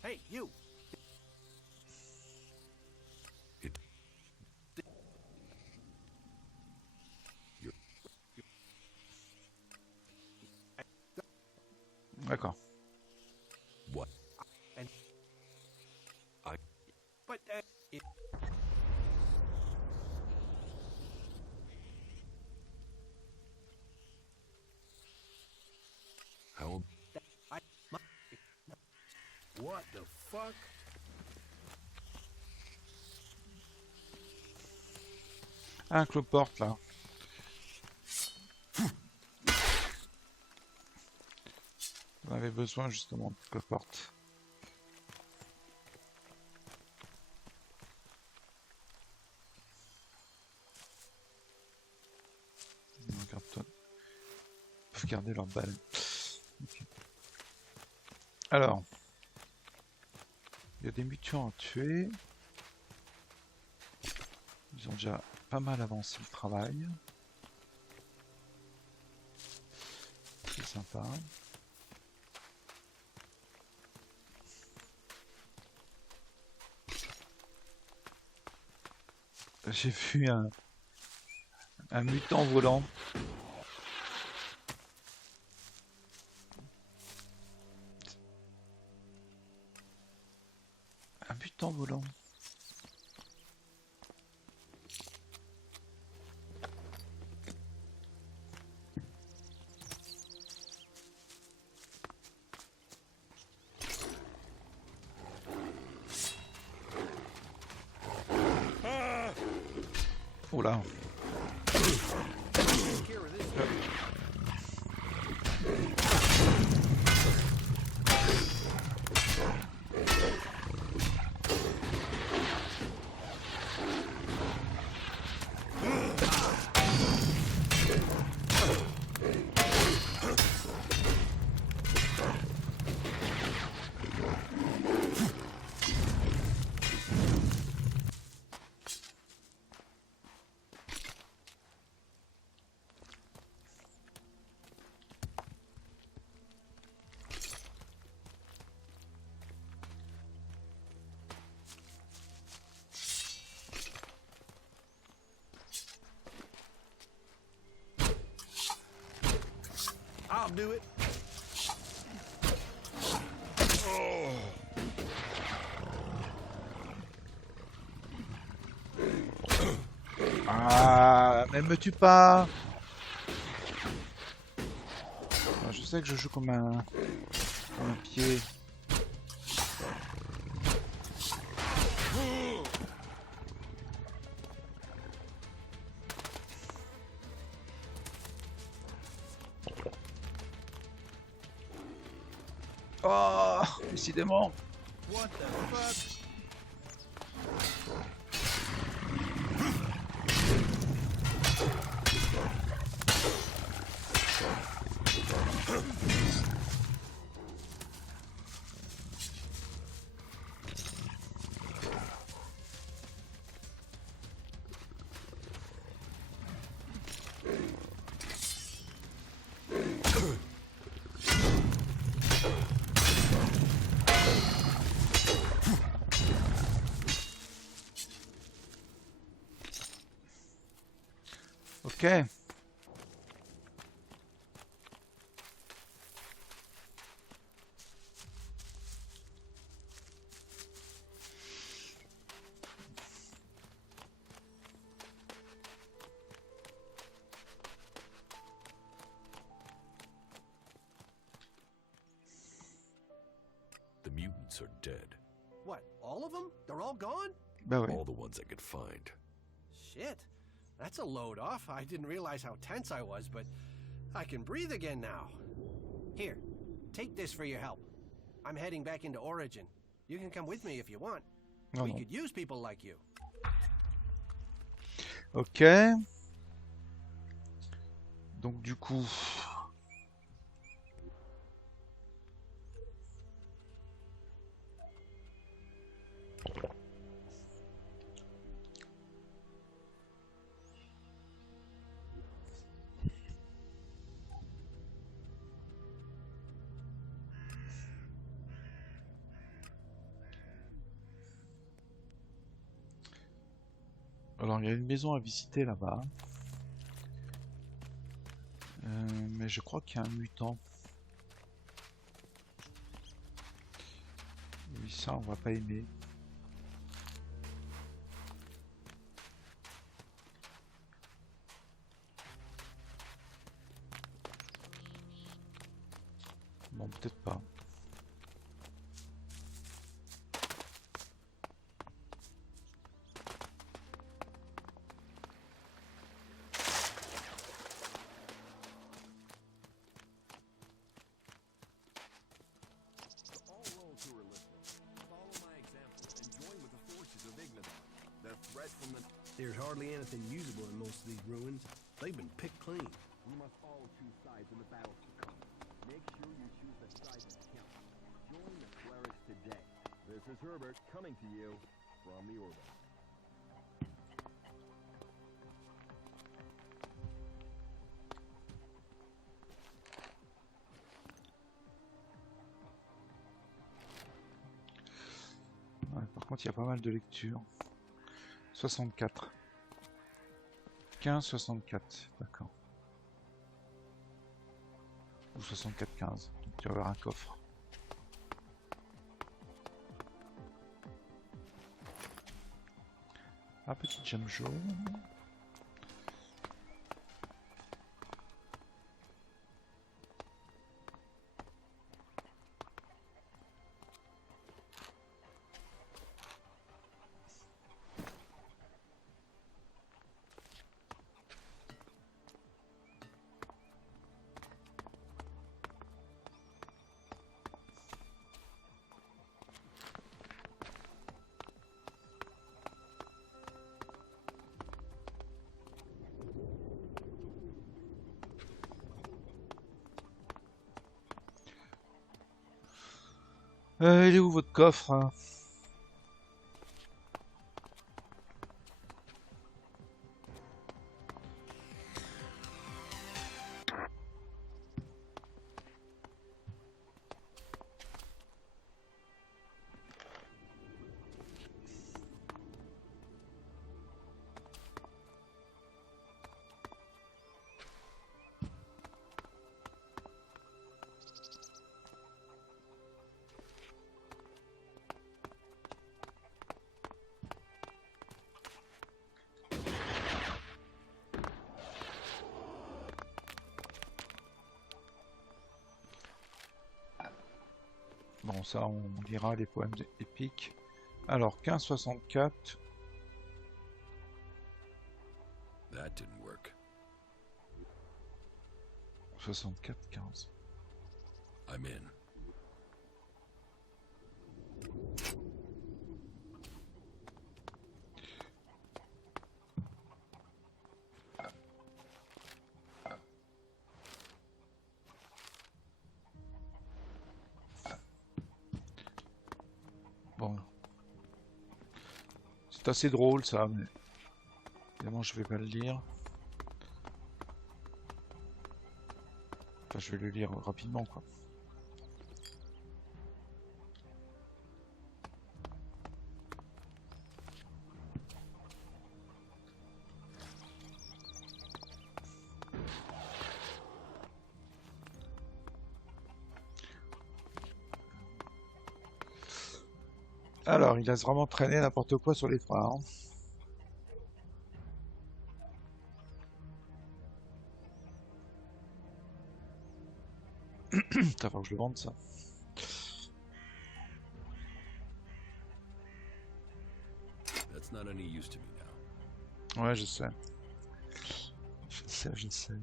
Hey, you. D'accord. What? But How? what the fuck? Un cloporte là. On avait besoin justement de cloporte. Regarde-toi. Ils peuvent garder leurs balles. Ok. Alors, il y a des mutants à tuer. Ils ont déjà pas mal avancé le travail. C'est sympa. J'ai vu un mutant volant. Un mutant volant. Oh là. I'll do it. Ah, mais me tue pas. Ah, je sais que je joue comme un pied. Oh, décidément. What the fuck? Ok. The mutants are dead. What, all of them? They're all gone? Bah oui. All the ones I could find. Shit. That's a load off. I didn't realize how tense I was, but I can breathe again now. Here, take this for your help. I'm heading back into Origin. You can come with me if you want. Non, We non. could use people like you. Ok. Donc du coup... Alors il y a une maison à visiter là-bas. Mais je crois qu'il y a un mutant. Oui, ça on va pas aimer. Bon, peut-être pas. To all roles who are listening, follow my example and join with the forces of Ignadon. The threat from the... There's hardly anything usable in most of these ruins. They've been picked clean. We must all choose sides in the battles to come. Make sure you choose the side that counts. Join the clerics today. This is Herbert coming to you from the orbit. Ouais, par contre, il y a pas mal de lectures. 64. 15, 64. D'accord. Ou 64, 15. Donc tu vas avoir un coffre. Ah, petite gemme jaune. Il est où votre coffre, hein? Bon, ça, on lira les poèmes épiques. Alors, 1564. That didn't work. 64, 15. I'm in. Bon. C'est assez drôle ça, mais évidemment je vais pas le lire. Enfin, je vais le lire rapidement quoi. Alors, il laisse vraiment traîner n'importe quoi sur les toits. Hein. Ça faut que je le vende ça. That's not any use to me now. Ouais, je sais. Je sais.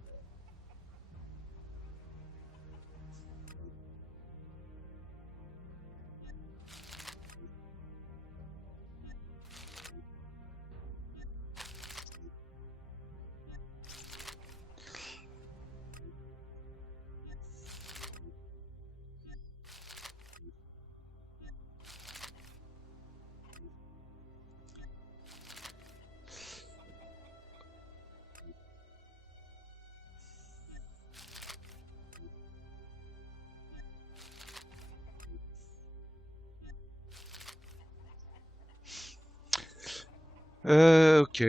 Ok.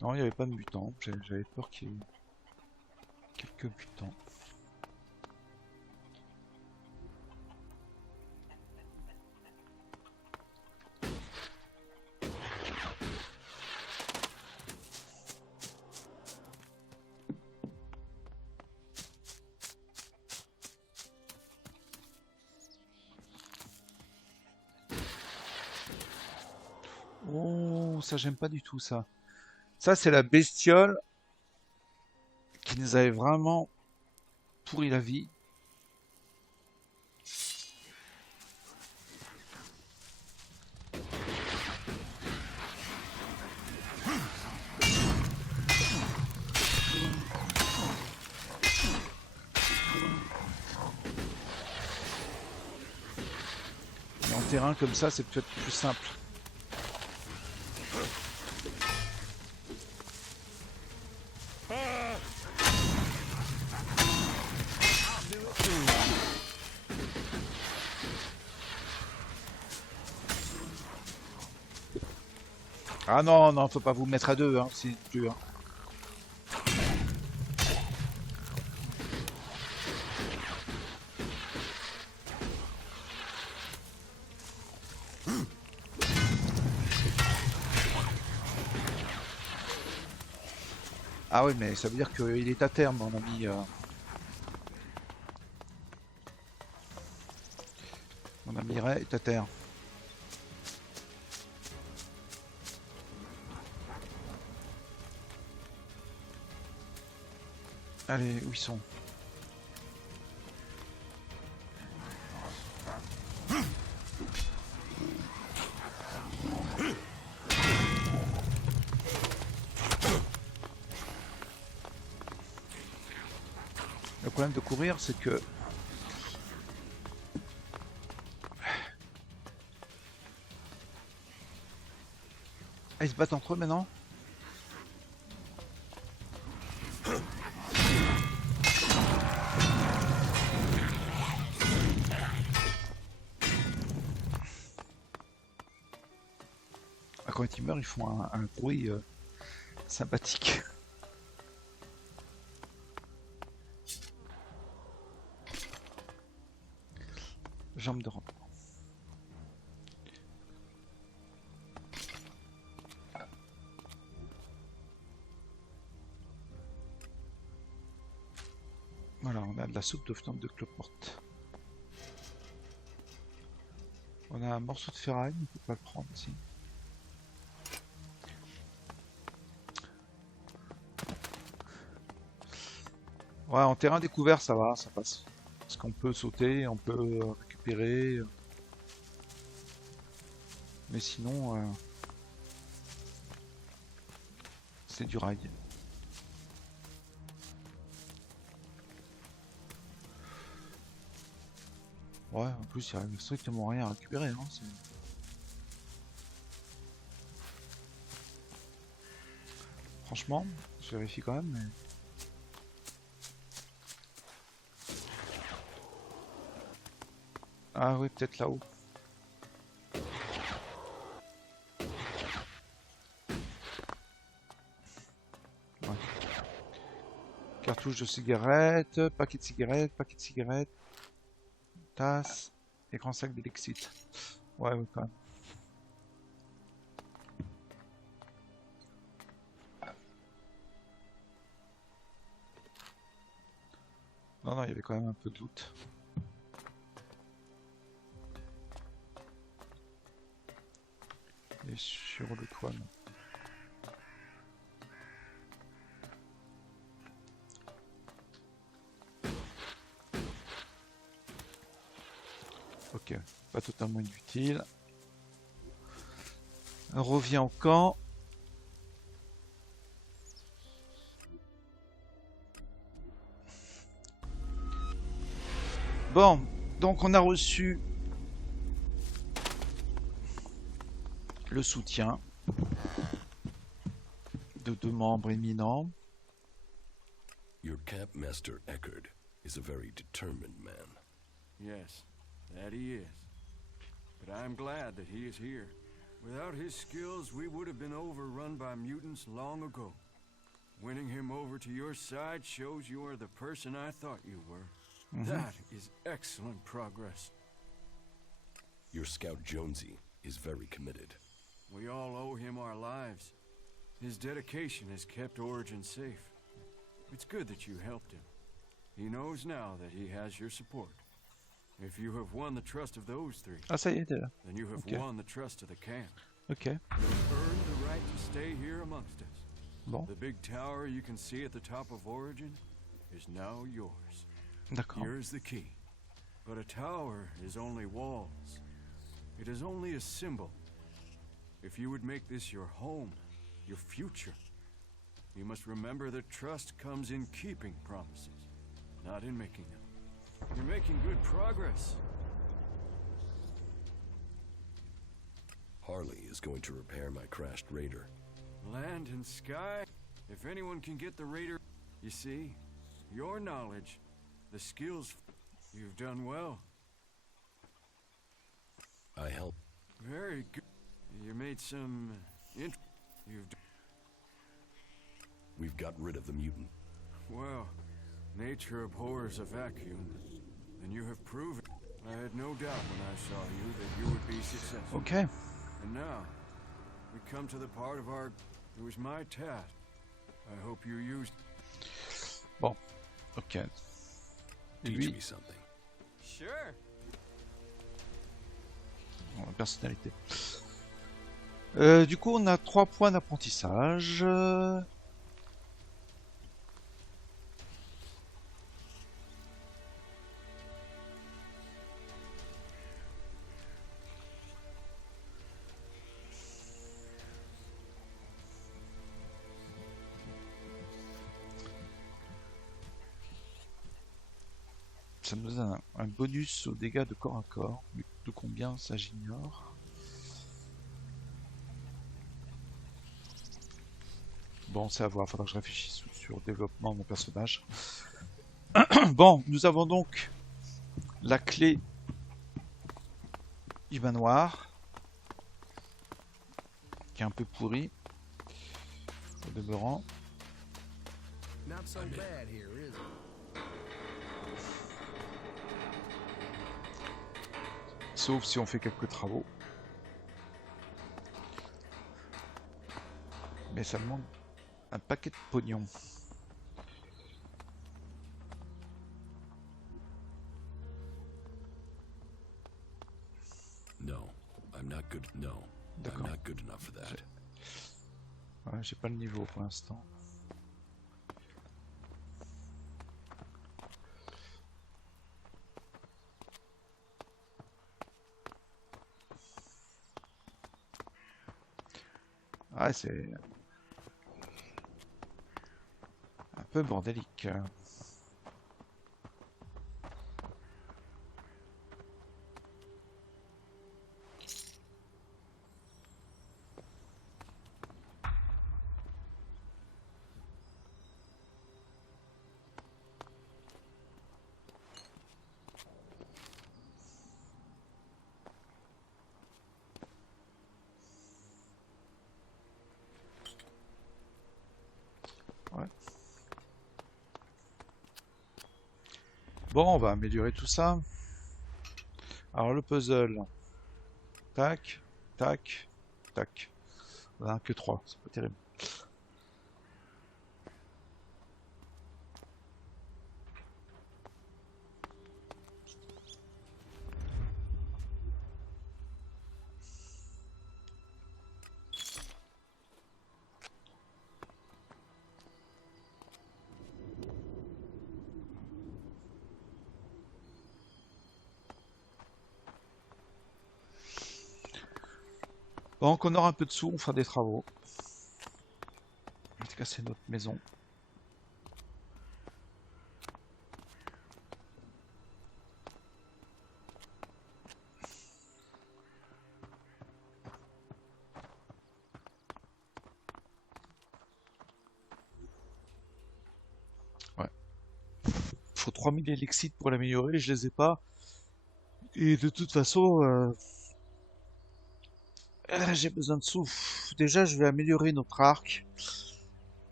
Non, il n'y avait pas de mutants. J'avais peur qu'il y ait quelques mutants. Oh, ça j'aime pas du tout ça. Ça c'est la bestiole qui nous avait vraiment pourri la vie. Et en terrain comme ça, c'est peut-être plus simple. Ah non, non, faut pas vous mettre à deux, hein, c'est dur. Ah oui, mais ça veut dire qu'il est à terme, mon ami. Mon ami Ray est à terre. Allez, où ils sont? Le problème de courir, c'est que... Ah, ils se battent entre eux maintenant? Ah, quand ils meurent, ils font un bruit sympathique. Jambe de rampe. de la soupe de viande de cloporte. On a un morceau de ferraille, on peut pas le prendre ici. Ouais, en terrain découvert, ça va, ça passe. Parce qu'on peut sauter, on peut récupérer. Mais sinon, c'est du rail. Ouais, en plus, il n'y a strictement rien à récupérer. Hein, franchement, je vérifie quand même. Mais... ah oui, peut-être là-haut. Ouais. Cartouche de cigarettes, paquet de cigarettes. Tasse, et grand sac d'Elixit. Ouais, oui, quand même. Non, non, il y avait quand même un peu de loot. Et sur le toit, non. Ok, pas totalement inutile. On revient au camp. Bon, donc on a reçu le soutien de 2 membres éminents. Your campmaster Eckerd is a very determined man. Yes, that he is. But I'm glad that he is here. Without his skills, we would have been overrun by mutants long ago. Winning him over to your side shows you are the person I thought you were. That is excellent progress. Your scout Jonesy is very committed. We all owe him our lives. His dedication has kept Origin safe. It's good that you helped him. He knows now that he has your support. If you have won the trust of those 3, Ah, ça y est, t'es là. then you have Okay. won the trust of the camp. Ok, You've earned the right to stay here amongst us. bon, The big tower you can see at the top of Origin is now yours. d'accord. Here's the key. But a tower is only walls. It is only a symbol. If you would make this your home, your future, you must remember that trust comes in keeping promises, not in making them. You're making good progress. Harley is going to repair my crashed raider. Land and sky, if anyone can get the raider, you see, your knowledge, the skills, you've done well. I help. Very good. You made some We've got rid of the mutant. well, nature abhors a vacuum, and you have proven. I had no doubt when I saw you that you would be successful. Ok, And now, we come to the part of our... It was my task. I hope you used... bon, ok. Et Teach lui, me something. Sure. bon, la personnalité. Du coup, on a 3 points d'apprentissage. Ça nous donne un bonus aux dégâts de corps à corps. Mais de combien, ça j'ignore. Bon, c'est à voir, faudra que je réfléchisse sur le développement de mon personnage. Bon, nous avons donc la clé du manoir, qui est un peu pourrie, au demeurant. Not so bad here, is it? Sauf si on fait quelques travaux. Mais ça demande un paquet de pognon. I'm not good. No, I'm D'accord. not good enough for that. Ouais, j'ai pas le niveau pour l'instant. Ah, c'est un peu bordélique. Ouais. Bon, on va améliorer tout ça. Alors le puzzle. Tac, tac, tac. On en a que 3, c'est pas terrible. Bon, qu'on aura un peu de sous, on fera des travaux. En tout cas, c'est notre maison. Ouais. Faut 3000 élixites pour l'améliorer, je les ai pas. Et de toute façon, j'ai besoin de sous. Déjà, je vais améliorer notre arc.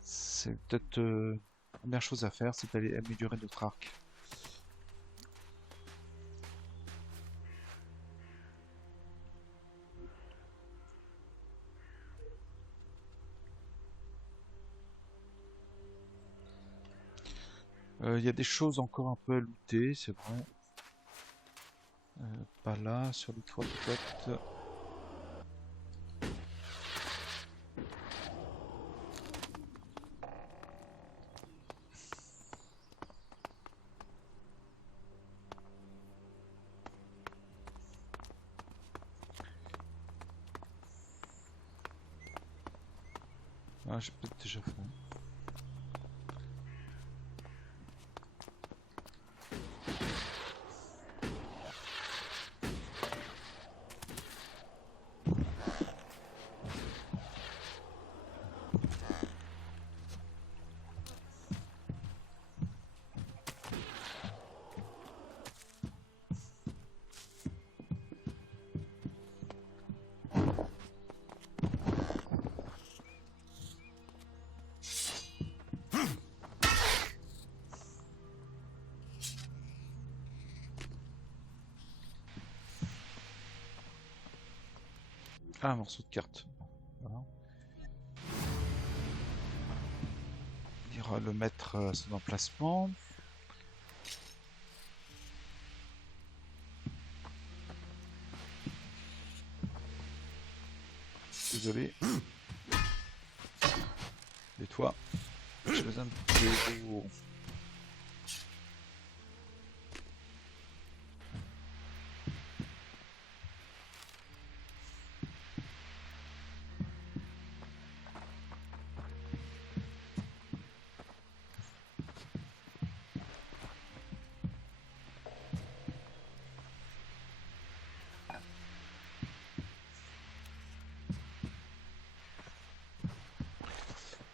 C'est peut-être la première chose à faire, c'est d'aller améliorer notre arc. Il y a des choses encore un peu à looter, c'est vrai. Pas là, sur les toits peut-être. Ah, j'ai peut-être déjà fait. Ah, un morceau de carte. Voilà. On ira le mettre à son emplacement. Désolé. Et toi, j'ai besoin de plus.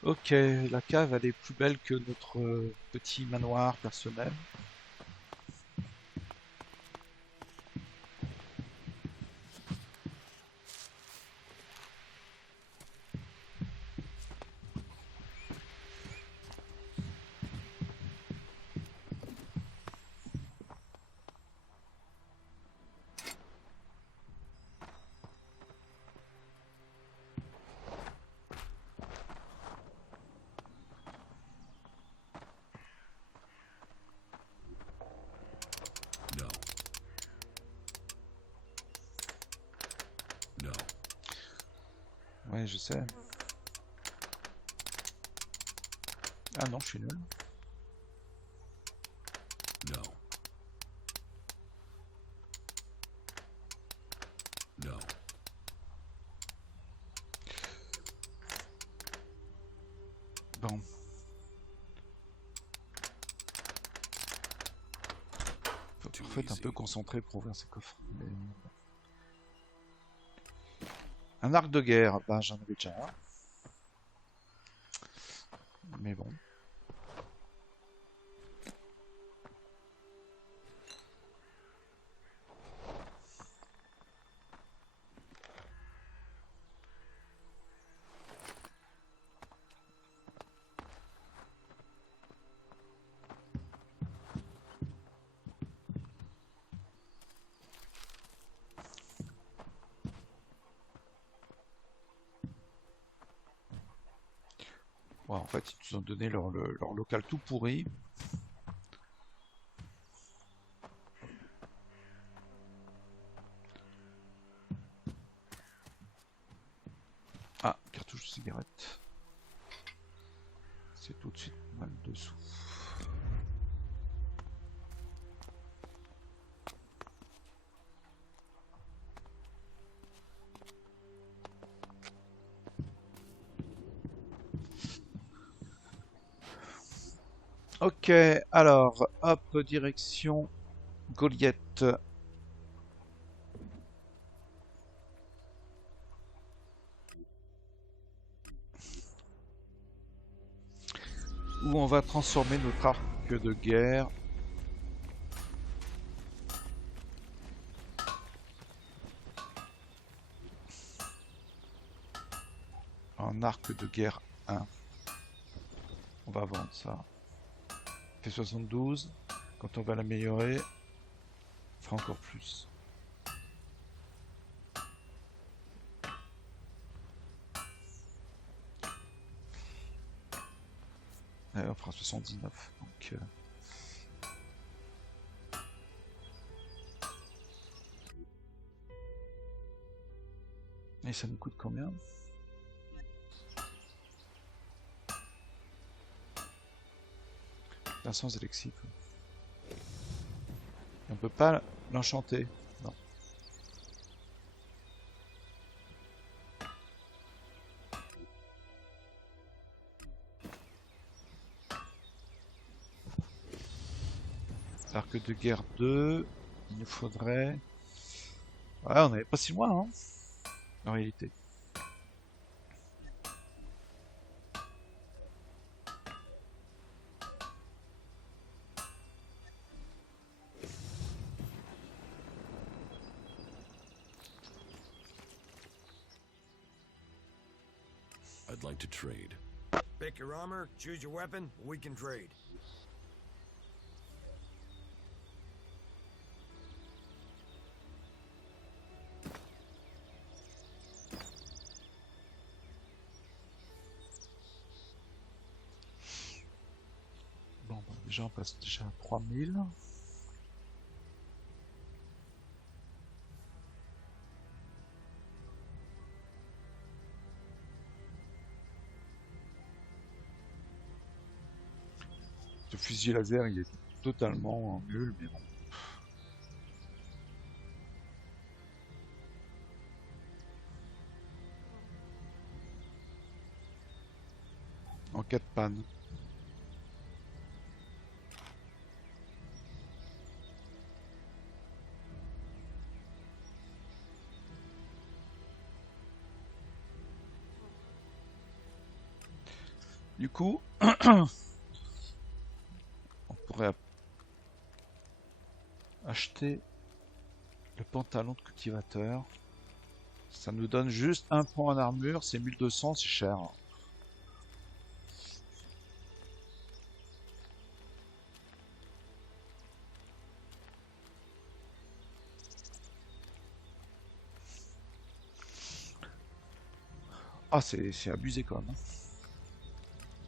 Ok, la cave elle est plus belle que notre petit manoir personnel. Ouais, je sais. Ah non, je suis nul. No. No. Bon. Faut être un peu concentré pour ouvrir ces coffres. Mais... Un arc de guerre, bah j'en avais déjà un. Mais bon. Ouais, en fait, ils nous ont donné leur local tout pourri. Ah, cartouche de cigarette. C'est tout de suite mal dessous. Ok, alors, hop, direction Goliath. Où on va transformer notre arc de guerre en arc de guerre 1. On va vendre ça. Fait 72. Quand on va l'améliorer, on fera encore plus. On fera 79. Donc, et ça nous coûte combien? 500 élexives. On peut pas l'enchanter. Non. Arc de guerre 2. Il nous faudrait... Ouais, on n'avait pas si loin, hein, en réalité. I'd like to trade. Pick your armor, choose your weapon, we can trade. Bon, bah, déjà on passe déjà à 3000. Ce fusil laser, il est totalement nul, mais bon. En cas de panne. Du coup, on pourrait acheter le pantalon de cultivateur. Ça nous donne juste un point en armure, c'est 1200, c'est cher. Ah, c'est abusé quand même, hein.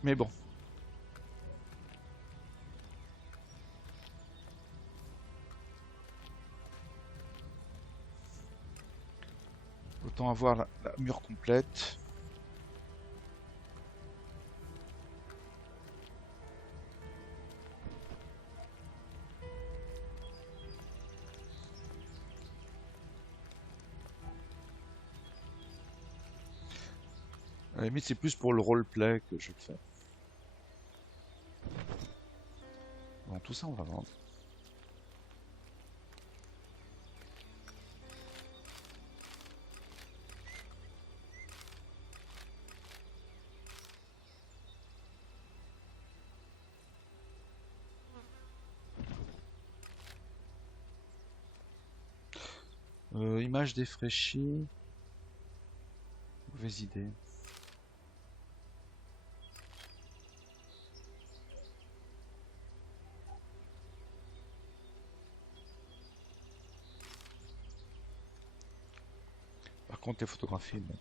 Mais bon. Autant avoir la mure complète. À la limite, c'est plus pour le roleplay que je le fais. Bon, tout ça, on va vendre. Image défraîchie. Mauvaise idée. Par contre, les photographies, bon.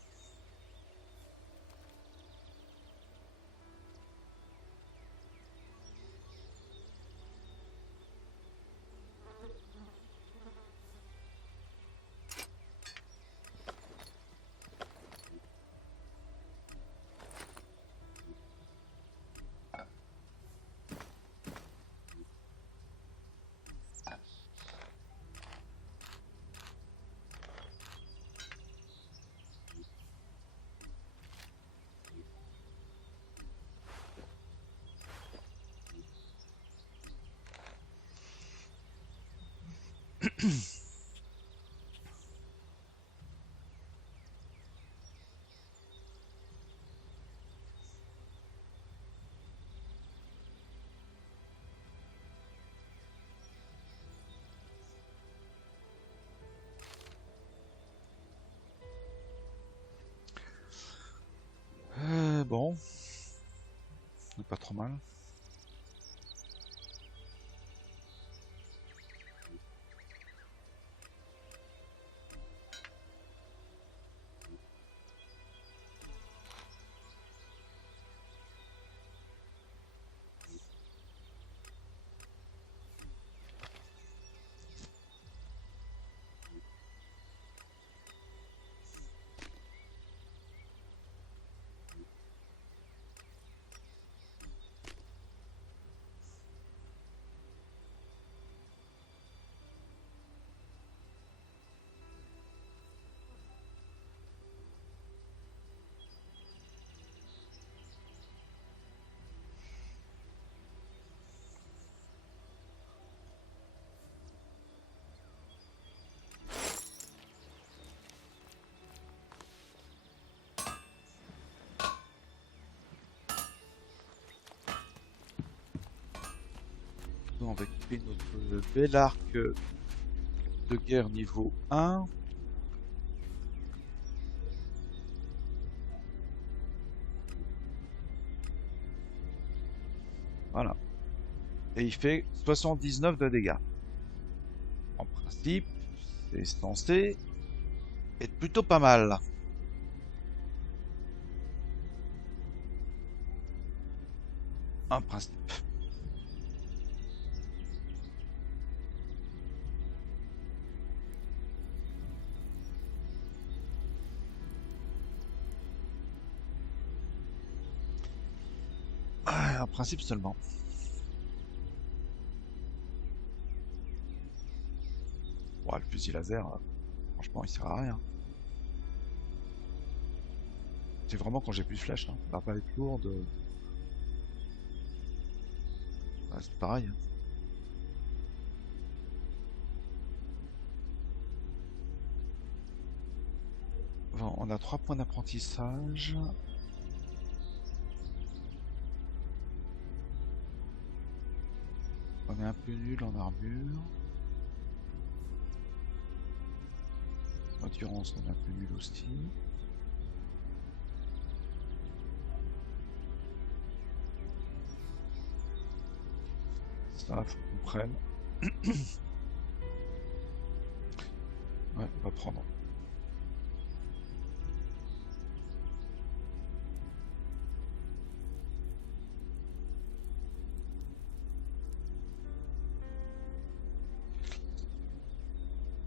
Bon, c'est pas trop mal. On va équiper notre bel arc de guerre niveau 1. Voilà. Et il fait 79 de dégâts. En principe, c'est censé être plutôt pas mal. En principe. En principe seulement. Ouais, le fusil laser, franchement, il sert à rien. C'est vraiment quand j'ai plus de flèches, hein. Ça va pas être lourde. Ouais, c'est pareil. Hein. Bon, on a 3 points d'apprentissage. On est un peu nul en armure. En endurance, on est un peu nul aussi. Ça, faut qu'on prenne. Ouais, on va prendre.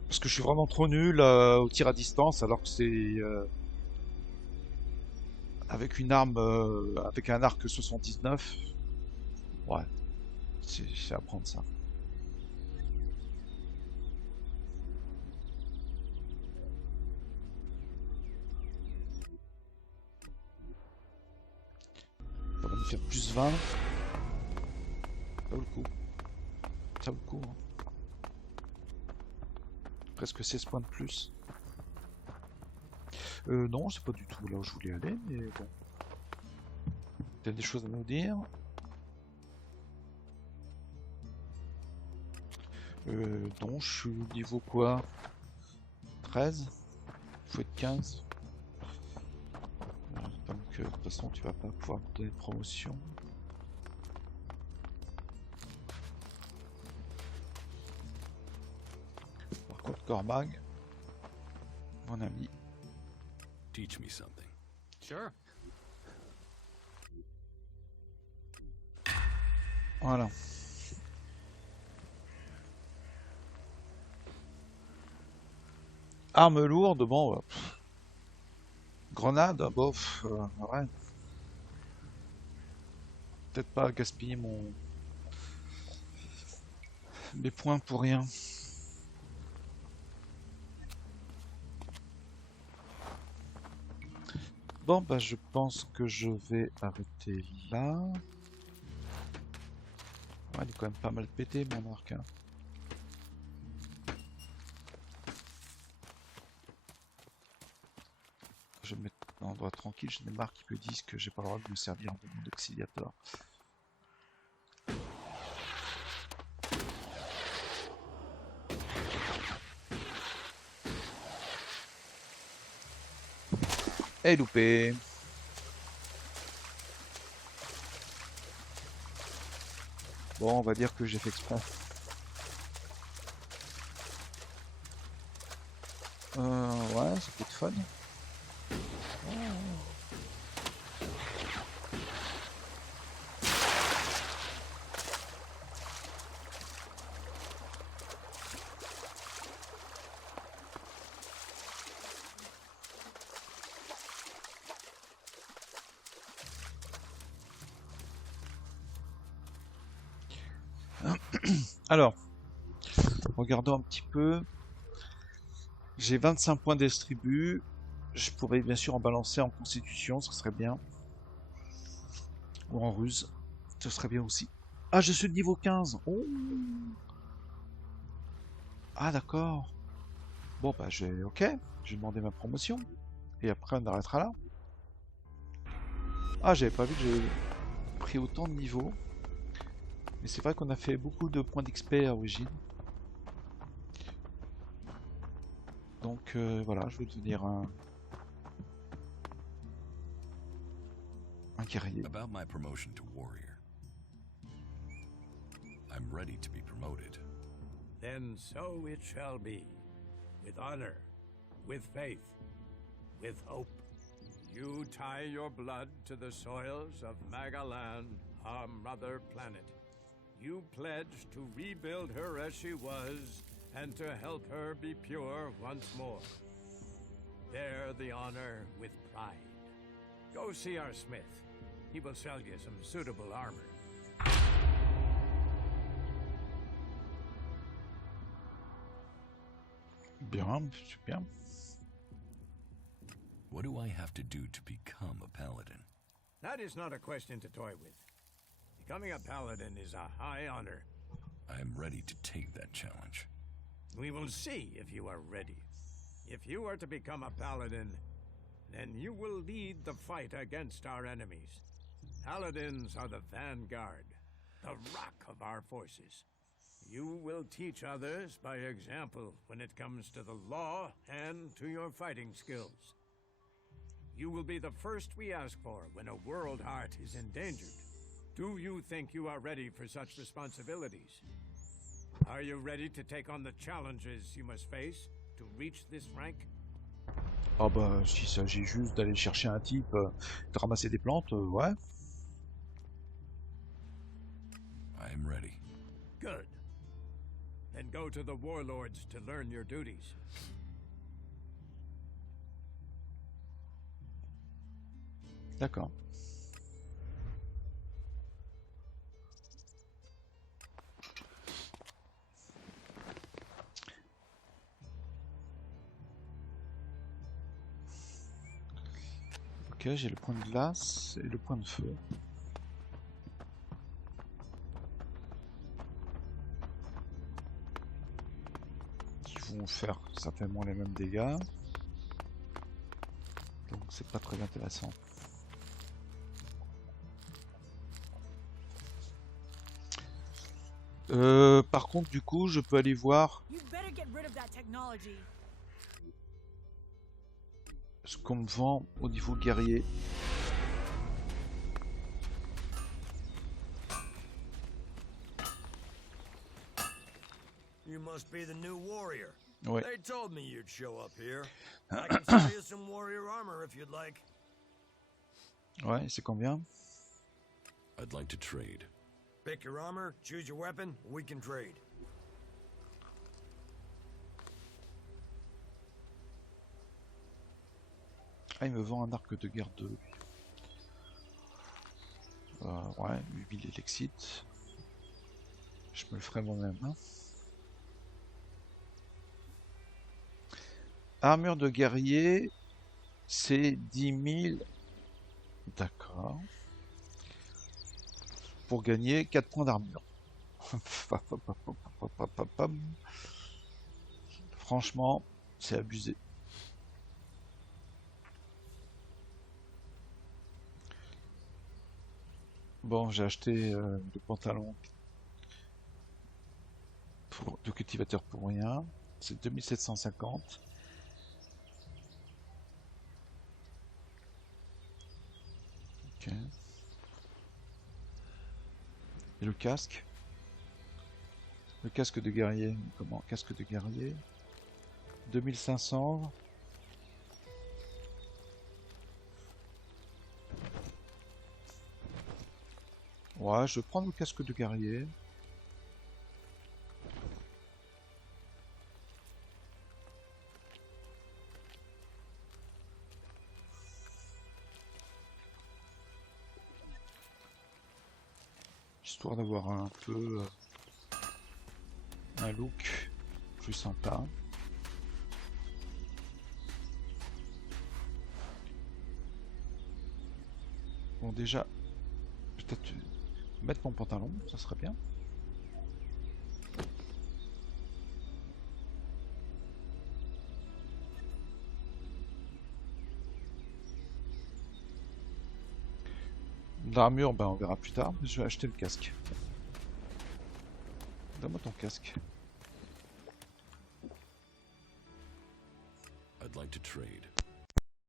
Parce que je suis vraiment trop nul au tir à distance, alors que c'est avec une arme, avec un arc 79. Ouais, c'est à prendre ça. faire plus 20. Ça vaut le coup. Ça vaut le coup. Hein. Presque 16 points de plus. Non, c'est pas du tout là où je voulais aller, mais bon. T'as des choses à nous dire? Non, je suis niveau quoi? 13? Faut être 15. Donc de toute façon tu vas pas pouvoir me donner de promotion. Par contre Cormag, mon ami. Teach me something. Sure. Voilà. Arme lourde, bon. Grenade, bof, ouais. Peut-être pas gaspiller mes points pour rien. Bon, bah je pense que je vais arrêter là. Ouais, il est quand même pas mal pété mon arc. Hein. Je vais me mettre en endroit tranquille, j'ai des marques qui me disent que j'ai pas le droit de me servir de mon auxiliateur. Et loupé. Bon, on va dire que j'ai fait exprès. Ouais, ça peut être fun. Alors, regardons un petit peu. J'ai 25 points d'extribu. Je pourrais bien sûr en balancer en constitution, ce serait bien. Ou en ruse, ce serait bien aussi. Ah, je suis de niveau 15. Oh. Ah, d'accord. Bon, bah, ok. Je vais demander ma promotion. Et après, on arrêtera là. Ah, j'avais pas vu que j'avais pris autant de niveaux. Mais c'est vrai qu'on a fait beaucoup de points d'XP à l'origine. Donc voilà, je vais devenir un guerrier. About my promotion to warrior. I'm ready to be promoted. Then so it shall be. With honor, with faith, with hope. You tie your blood to the soils of Magalan, our mother planet. You pledge to rebuild her as she was, and to help her be pure once more. Bear the honor with pride. Go see our smith. He will sell you some suitable armor. Bien, super. What do I have to do to become a paladin? That is not a question to toy with. Becoming a paladin is a high honor. I am ready to take that challenge. We will see if you are ready. If you are to become a paladin, then you will lead the fight against our enemies. Paladins are the vanguard, the rock of our forces. You will teach others by example when it comes to the law and to your fighting skills. You will be the first we ask for when a world heart is endangered. Do you think you are ready for such responsibilities? Are you ready to take on the challenges you must face to reach this rank? Ah bah, s'il s'agit juste d'aller chercher un type, de ramasser des plantes, ouais. I am ready. Good. Then go to the warlords to learn your duties. D'accord. Ok, j'ai le point de glace et le point de feu. vont faire certainement les mêmes dégâts. Donc c'est pas très intéressant. Par contre, du coup, je peux aller voir ce qu'on me vend au niveau guerrier. You must be the new warrior. Ouais. They told me you'd show up here. I can sell you some warrior armor if you'd like. Ouais, c'est combien? I'd like to trade. Pick your armor, choose your weapon, and we can trade. Ah, il me vend un arc de guerre 2. Ouais, 8000 élexit. Je me le ferai moi-même. Hein. Armure de guerrier, c'est 10 000. D'accord. Pour gagner 4 points d'armure. Franchement, c'est abusé. Bon, j'ai acheté le pantalon de cultivateur pour rien. C'est 2750. Ok. Et le casque? Le casque de guerrier, comment? Casque de guerrier 2500. Ouais, je vais prendre le casque de guerrier. Histoire d'avoir un peu un look plus sympa. Bon, déjà, peut-être mettre mon pantalon, ça serait bien. L'armure, ben on verra plus tard, mais je vais acheter le casque. Donne-moi ton casque. I'd like to trade.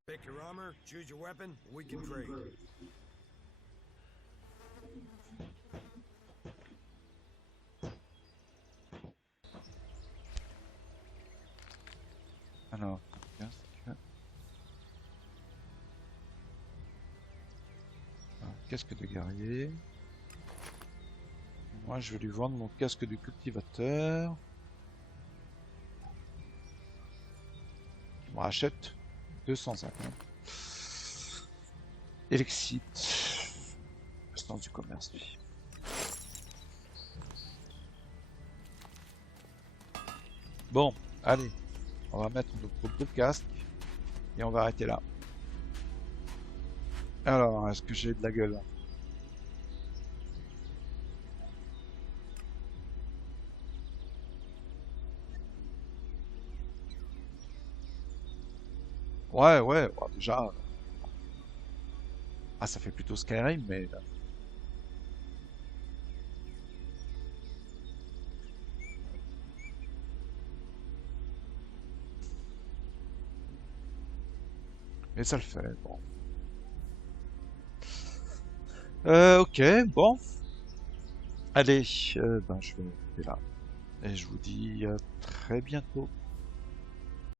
Pick your armor, choose your weapon, and we can trade. Alors, casque de guerrier. Moi, je vais lui vendre mon casque de cultivateur. On achète 250. Elexit. Instance du commerce, lui. Bon, allez. On va mettre notre beau casque. Et on va arrêter là. Alors, est-ce que j'ai de la gueule? Ouais, bon, déjà... Ah, ça fait plutôt Skyrim, mais... Mais ça le fait, bon. Ok, bon. Allez, ben, je vais arrêter là. Et je vous dis à très bientôt.